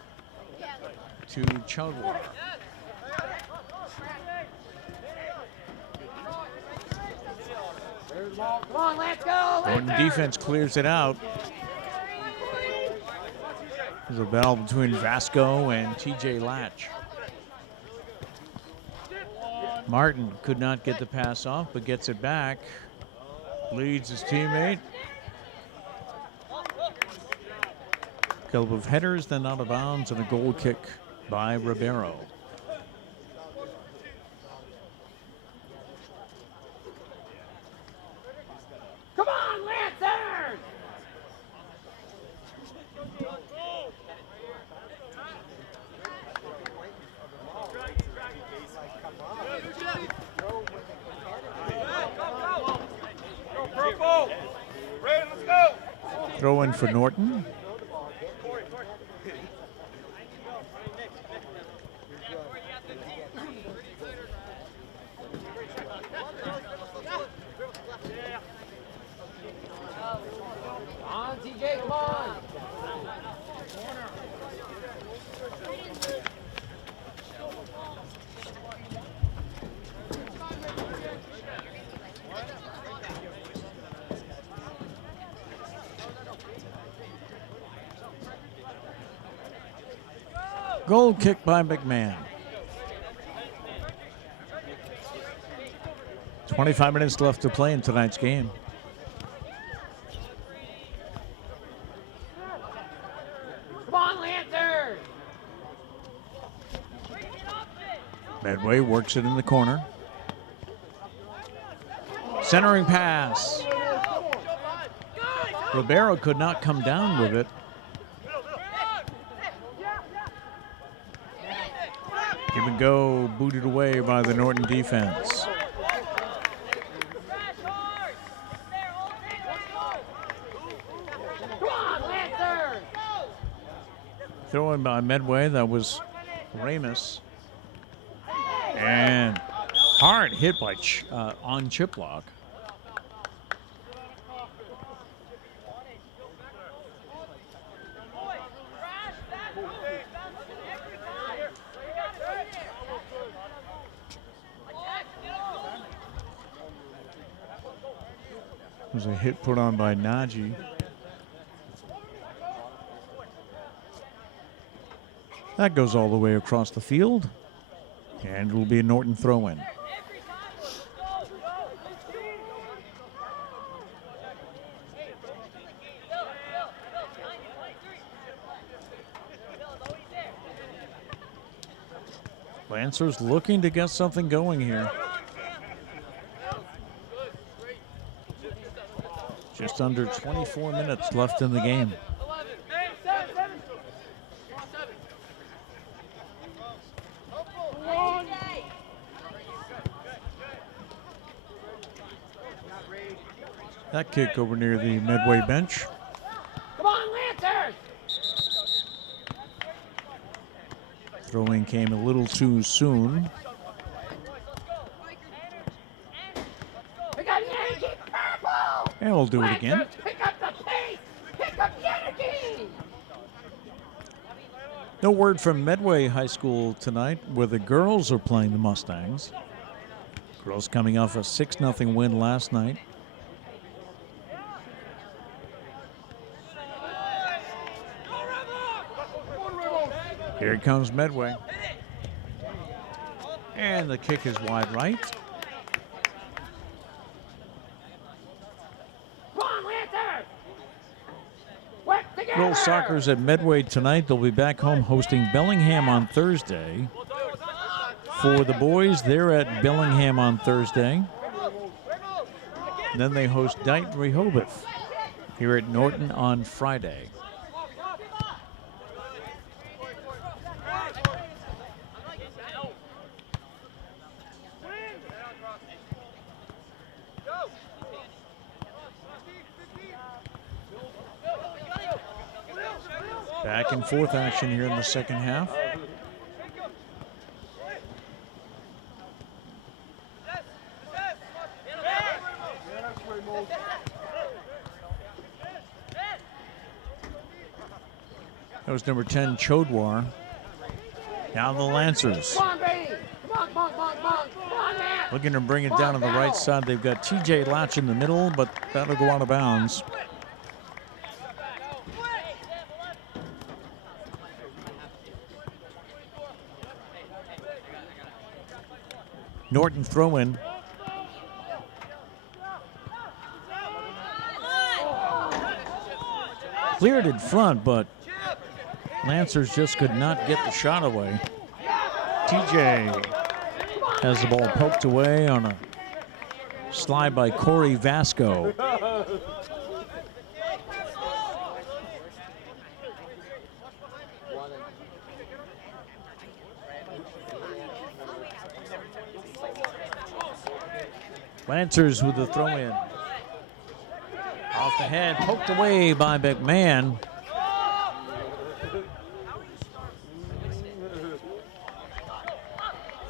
to Chugwa. Third ball. Come on, let's go. Norton defense clears it out. There's a battle between Vasco and TJ Latch. Martin could not get the pass off, but gets it back. Leads his teammate. Couple of headers, then out of bounds, and a goal kick by Ribeiro. Come on, Lancers! Throw in for Norton. On, TJ, come on. Goal kick by McMahon. 25 minutes left to play in tonight's game. Come on, Lancers! Medway works it in the corner. Centering pass. Ribeiro could not come down with it. Give and go, booted away by the Norton defense. Come on, Lancers! Throw in by Medway, that was Ramus. And hard hit by on Chiplock. There's a hit put on by Naji. That goes all the way across the field. And it will be a Norton throw-in. Lancers looking to get something going here. Just under 24 minutes left in the game. That kick over near the Medway bench. Come on, Lancers! Throwing came a little too soon. Pick up the energy, purple! And we'll do it again. Lancers, pick up the pace! Pick up the energy! No word from Medway High School tonight, where the girls are playing the Mustangs. Girls coming off a 6-0 win last night Here comes Medway. And the kick is wide right. Girls soccer's at Medway tonight. They'll be back home hosting Bellingham on Thursday. For the boys, they're at Bellingham on Thursday. And then they host Dighton Rehoboth here at Norton on Friday. Back and forth action here in the second half. That was number 10, Chodwar. Now the Lancers. Looking to bring it down on the right side. They've got TJ Latch in the middle, but that'll go out of bounds. Norton throw-in. Cleared in front, but Lancers just could not get the shot away. TJ has the ball poked away on a slide by Corey Vasco. Lancers with the throw-in. Off the head, poked away by McMahon.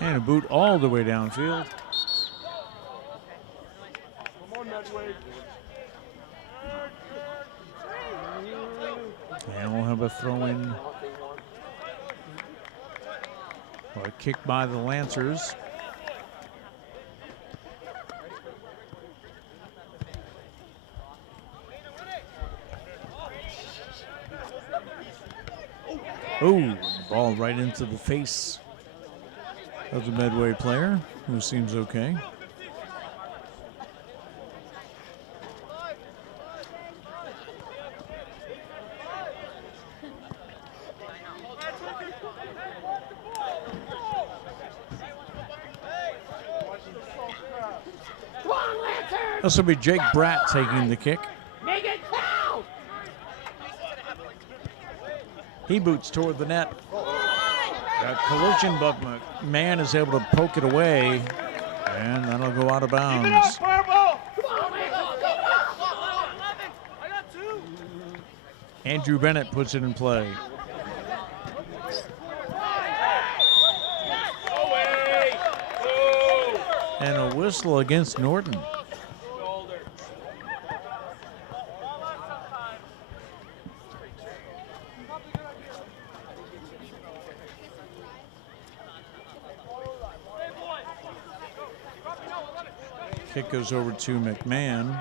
And a boot all the way downfield. And we'll have a throw-in. Or a kick by the Lancers. Oh, ball right into the face of the Medway player, who seems okay. This will be Jake Bratt taking the kick. He boots toward the net. That collision, but McMahon is able to poke it away, and that'll go out of bounds. Andrew Bennett puts it in play. And a whistle against Norton. Kick goes over to McMahon.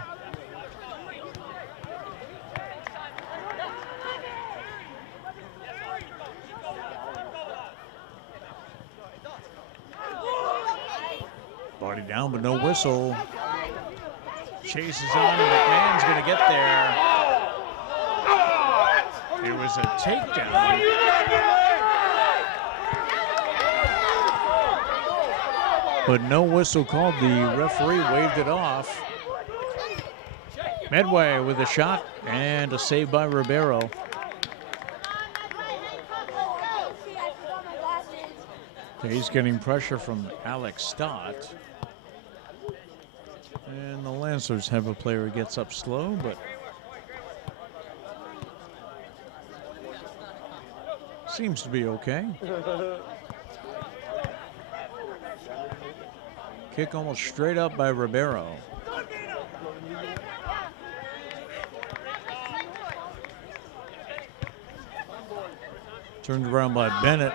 Body down, but no whistle. Chases on, McMahon's gonna get there. It was a takedown. But no whistle called. The referee waved it off. Medway with a shot and a save by Ribeiro. He's getting pressure from Alex Stott. And the Lancers have a player who gets up slow, but seems to be okay. Kick almost straight up by Ribeiro. Turned around by Bennett.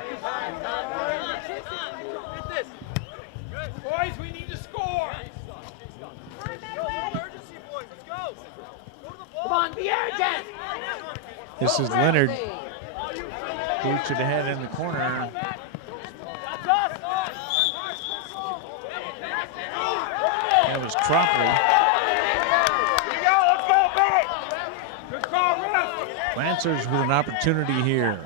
Boys, we need to score. Come on, be urgent. This is Leonard. Boots it ahead in the corner. That was Cropley. Here you go, let's go, Billy! Good call, ref! Lancers with an opportunity here.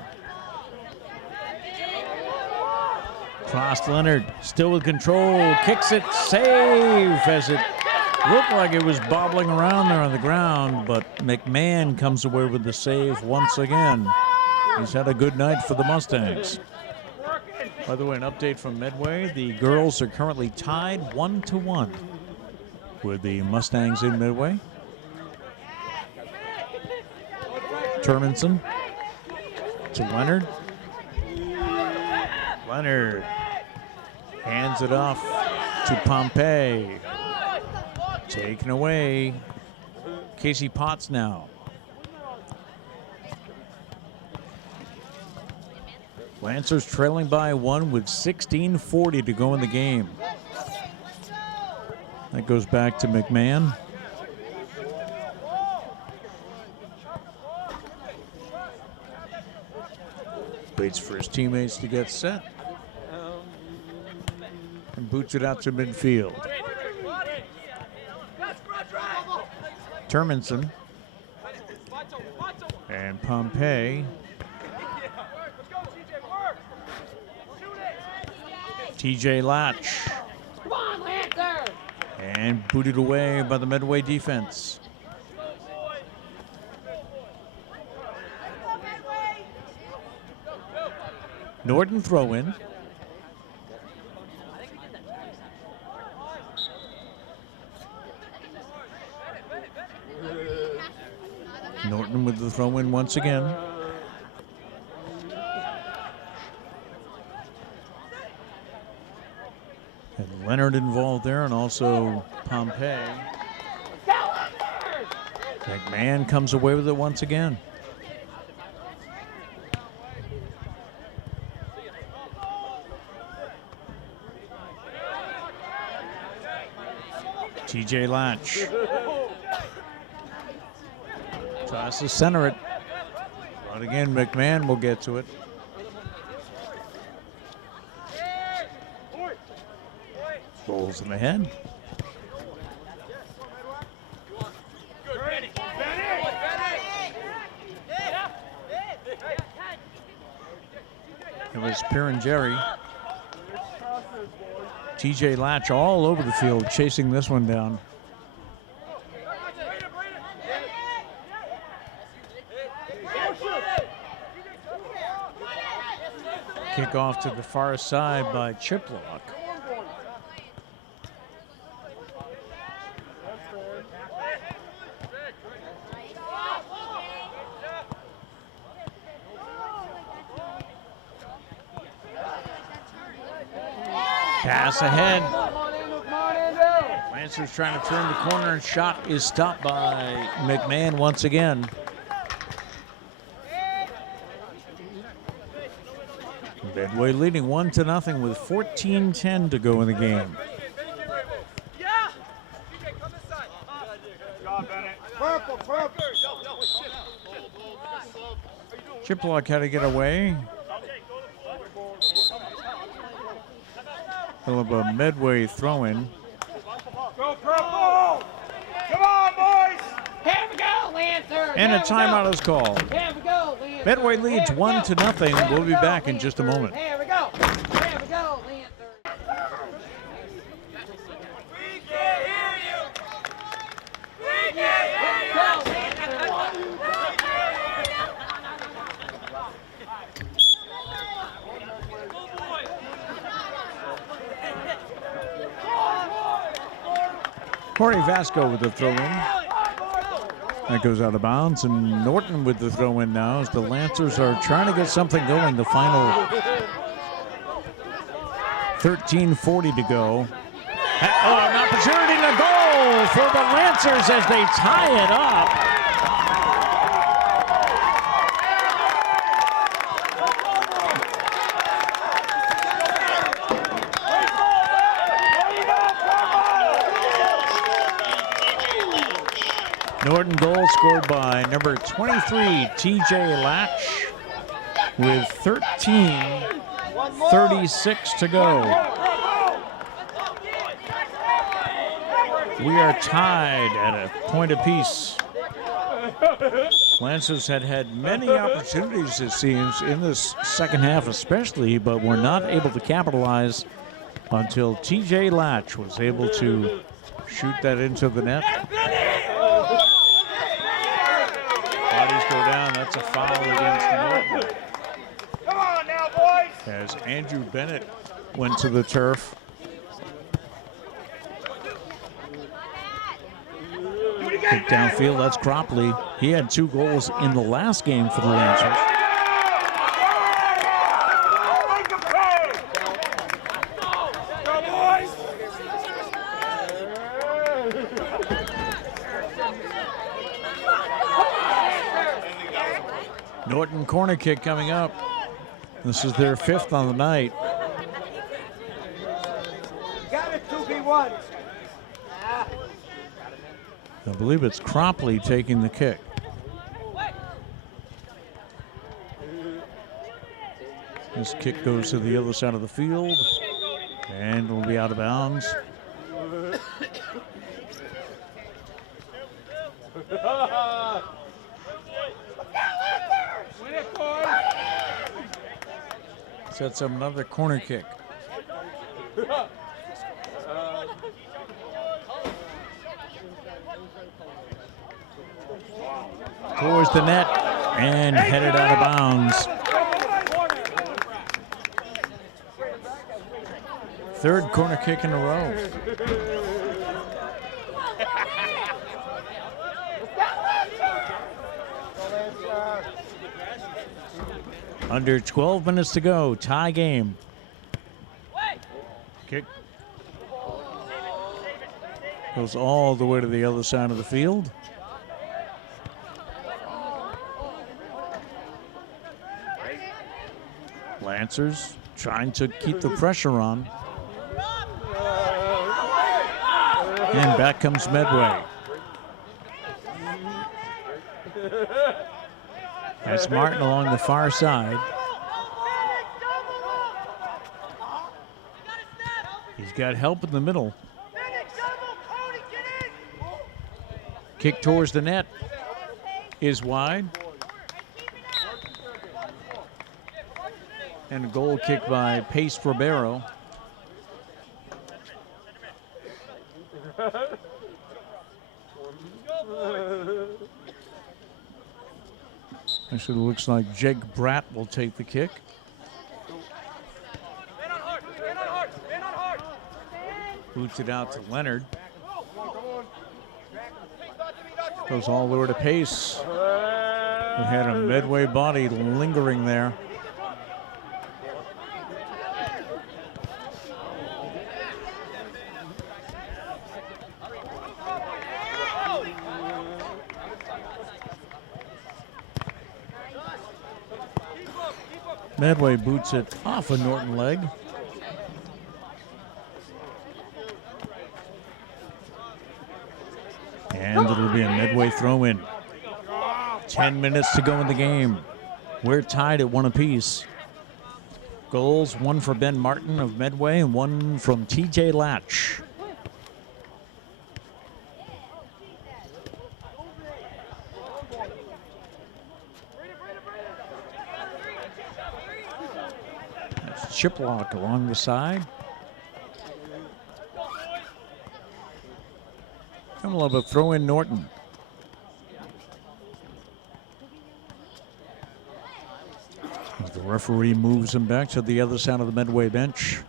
Cross Leonard, still with control, kicks it, save as it looked like it was bobbling around there on the ground, but McMahon comes away with the save once again. He's had a good night for the Mustangs. By the way, an update from Medway. The girls are currently tied 1-1 with the Mustangs in Medway. Terminson to Leonard. Leonard hands it off to Pompey. Taken away. Casey Potts now. Lancers trailing by 1 with 16:40 to go in the game. That goes back to McMahon. Waits for his teammates to get set. And boots it out to midfield. Terminson. And Pompey. TJ Latch. Come on, Lancer! And booted away by the Medway defense. Norton throw in. Norton with the throw in once again. And Leonard involved there, and also Pompey. McMahon comes away with it once again. TJ Latch tries to center it, but again McMahon will get to it. Rolls in the head. It was Pirangieri. TJ Latch all over the field chasing this one down. Kick off to the far side by Chiplock. Pass ahead. Lancers trying to turn the corner, and shot is stopped by McMahon once again. Medway leading 1-0 with 14:10 to go in the game. Chiplock had to get away. A Medway throw-in. Go purple! Come on, boys! Here we go, Lancer! And a timeout is called. Here we go, Lancer! Medway leads 1-0. We'll be back in just a moment. Here we go! Here we go, Lancer! We can't hear you! We can't hear you! Go, Lancer! Corey Vasco with the throw-in. That goes out of bounds, and Norton with the throw-in now as the Lancers are trying to get something going. The final 13:40 to go. An opportunity to goal for the Lancers as they tie it up. Norton goal scored by number 23, TJ Latch. with 13:36 to go. We are tied at a point apiece. Lancers had many opportunities, it seems, in this second half especially, but were not able to capitalize until TJ Latch was able to shoot that into the net. Bodies go down. That's a foul against Norton. Come on now, boys. As Andrew Bennett went to the turf. Kick downfield, that's Cropley. He had 2 goals in the last game for the Lancers. Make 'em pay. Go, boys. Norton corner kick coming up. This is their 5th on the night. Got it, 2v1. I believe it's Cropley taking the kick. This kick goes to the other side of the field, and it'll be out of bounds. Sets up another corner kick. Towards the net and headed out of bounds. 3rd corner kick in a row. Under 12 minutes to go, tie game. Kick goes all the way to the other side of the field. Lancers trying to keep the pressure on. And back comes Medway. That's Martin along the far side. He's got help in the middle. Kick towards the net is wide. And a goal kick by Pace Ribeiro. Actually, it looks like Jake Bratt will take the kick. Boots it out to Leonard. Goes all the way to Pace. We had a Medway body lingering there. Medway boots it off a Norton leg. And it'll be a Medway throw in. 10 minutes to go in the game. We're tied at 1 apiece. Goals, 1 for Ben Martin of Medway and 1 from TJ Latch. Chiplock along the side. And we'll have a throw in Norton. As the referee moves him back to the other side of the Medway bench.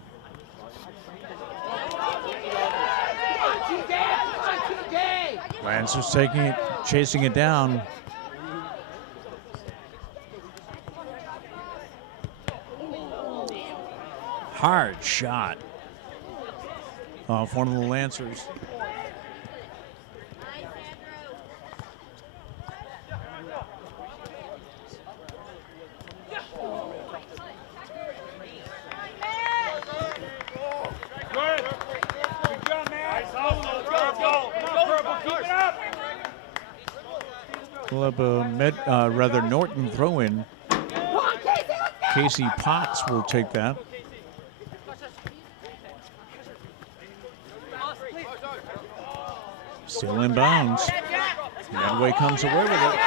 Lancers taking it, chasing it down. Hard shot off one of the Lancers. We'll have a Norton throw in. Casey Potts will take that. Still in bounds. Medway comes away with it.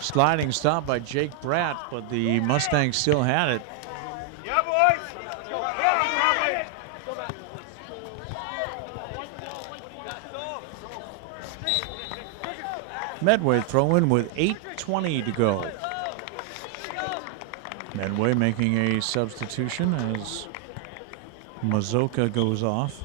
Sliding stop by Jake Bratt, but the Mustangs still had it. Yeah, boys. Medway throwing with 8:20 to go. Medway making a substitution as Mazoka goes off.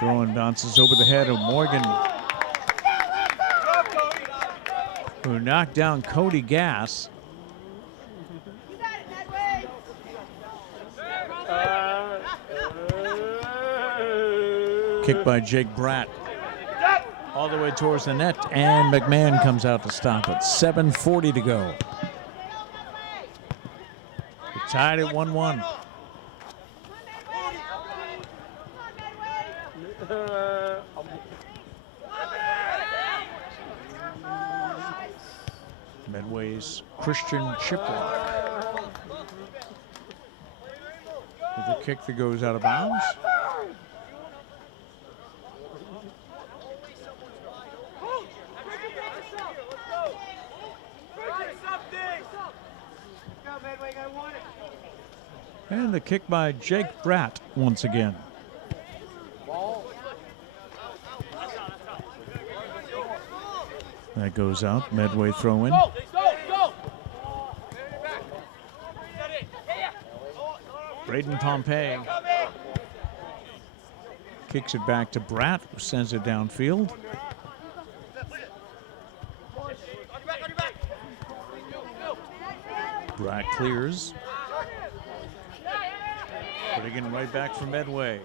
Throwing bounces over the head of Morgan, who knocked down Cody Gass. Kick by Jake Bratt. All the way towards the net, and McMahon comes out to stop it. 7:40 to go. We're tied at 1-1. Medway's Christian Chiplock with a kick that goes out of bounds. And the kick by Jake Bratt once again. That goes out. Medway throw in. Braden Pompey kicks it back to Bratt, who sends it downfield. Bratt clears. Putting it right back for Medway.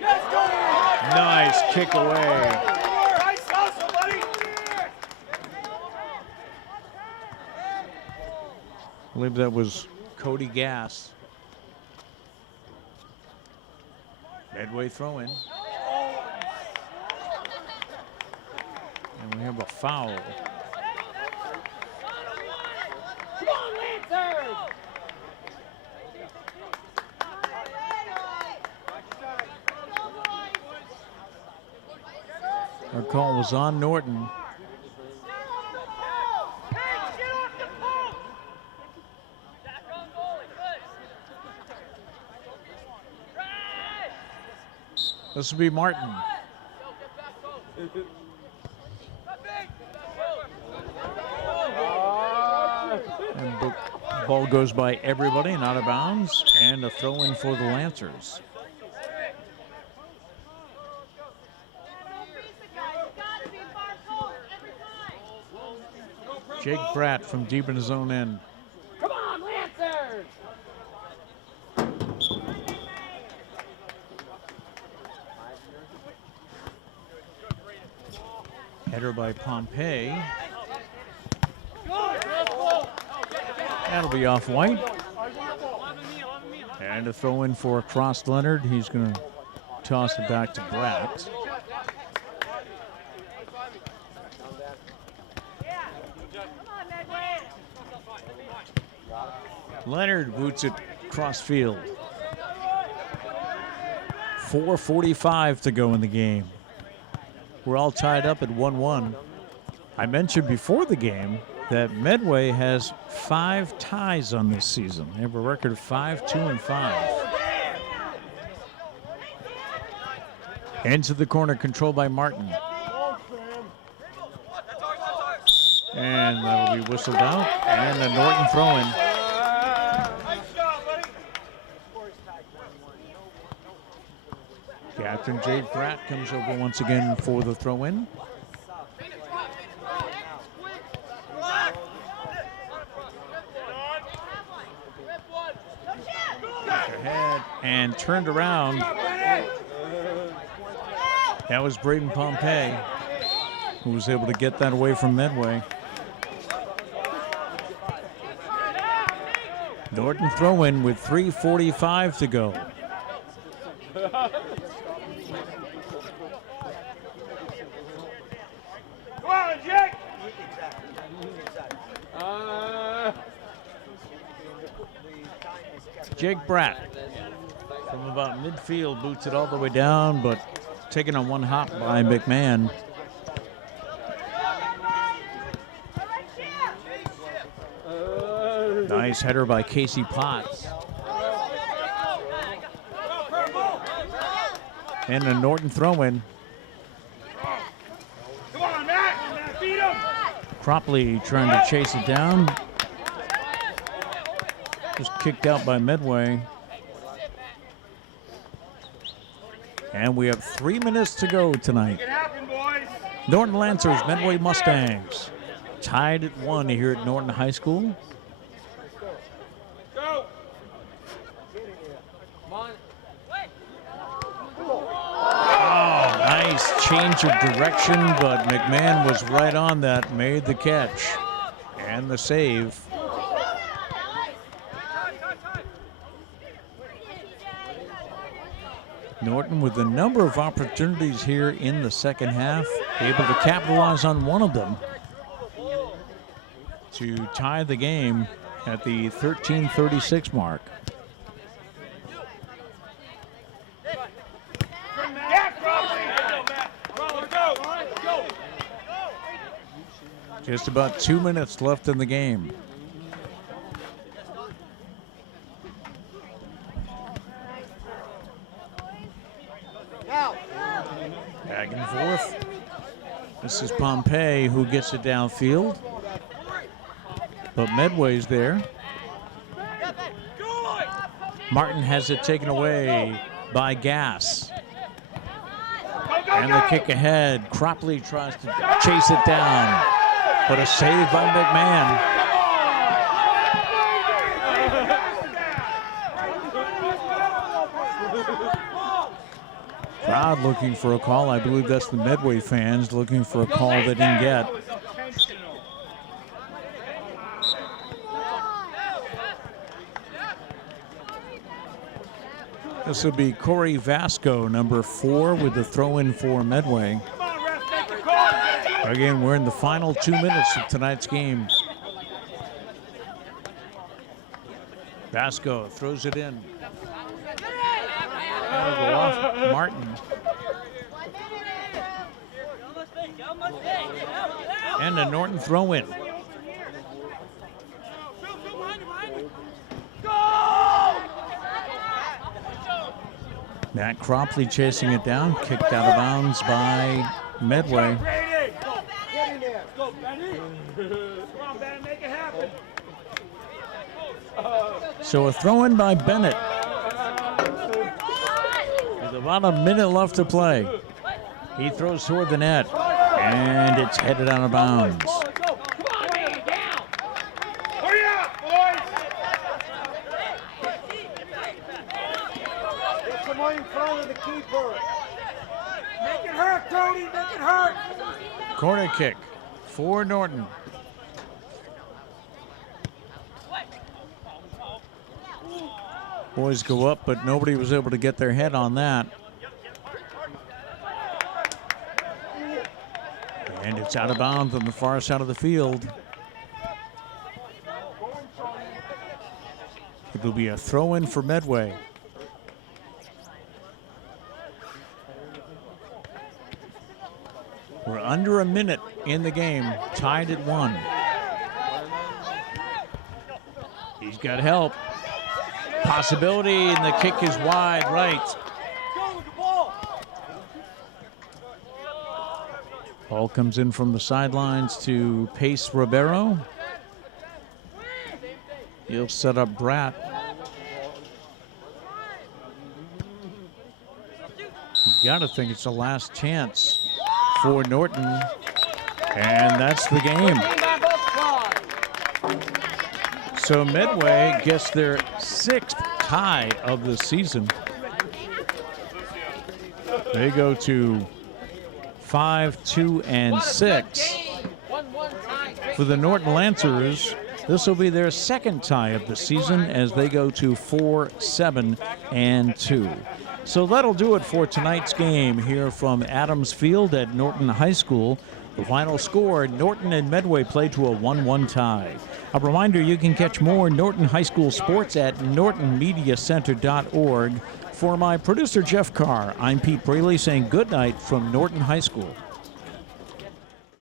Nice kick away. I believe that was Cody Gass. Medway throw-in. And we have a foul. Our call was on Norton. This will be Martin. And the ball goes by everybody and out of bounds, and a throw in for the Lancers. Jake Bratt from deep in his own end. Come on, Lancers! Header by Pompey. That'll be off White. And a throw in for Cross Leonard. He's going to toss it back to Bratt. Leonard boots it cross field. 4:45 to go in the game. We're all tied up at 1-1. I mentioned before the game that Medway has 5 ties on this season. They have a record of 5-2-5. Into the corner, controlled by Martin. And that'll be whistled out. And a Norton throw-in. Captain Jake Bratt comes over once again for the throw-in. Ahead and turned around. That was Braden Pompey, who was able to get that away from Medway. Norton throw-in with 3:45 to go. Come on, Jake! Jake Bratt from about midfield boots it all the way down, but taken on one hop by McMahon. Nice header by Casey Potts. And a Norton throw-in. Come on, Matt! Beat him! Cropley trying to chase it down. Just kicked out by Medway. And we have 3 minutes to go tonight. Make it happen, boys! Norton Lancers, Medway Mustangs. Tied at 1 here at Norton High School. Go! Come on. Oh, nice change of direction, but McMahon was right on that, made the catch and the save. Norton with a number of opportunities here in the second half, able to capitalize on one of them to tie the game at the 13:36 mark. Just about 2 minutes left in the game. Back and forth. This is Pompey who gets it downfield. But Medway's there. Martin has it taken away by Gass. And the kick ahead. Cropley tries to chase it down. But a save by McMahon. Crowd looking for a call. I believe that's the Medway fans looking for a call they didn't get. This will be Corey Vasco, number 4, with the throw-in for Medway. Again, we're in the final 2 minutes of tonight's game. Vasco throws it in. That'll go off Martin. And a Norton throw-in. Matt Cropley chasing it down, kicked out of bounds by Medway. So a throw-in by Bennett. With about a minute left to play. He throws toward the net, and it's headed out of bounds. Hurry up, boys! Get someone in front of the keeper. Make it hurt, Tony! Make it hurt! Corner kick for Norton. Boys go up, but nobody was able to get their head on that. And it's out of bounds on the far side of the field. It will be a throw-in for Medway. We're under a minute in the game, tied at 1. He's got help. Possibility, and the kick is wide right. Ball comes in from the sidelines to Pace Ribeiro. He'll set up Bratt. You gotta think it's the last chance for Norton, and that's the game. So Medway gets their 6th tie of the season. They go to 5, 2, and 6. For the Norton Lancers, This will be their second tie of the season as they go to 4-7-2. So that'll do it for tonight's game here from Adams Field at Norton High School. The final score, Norton and Medway play to a 1-1 tie. A reminder, you can catch more Norton High School sports at nortonmediacenter.org. For my producer, Jeff Carr, I'm Pete Braley saying good night from Norton High School.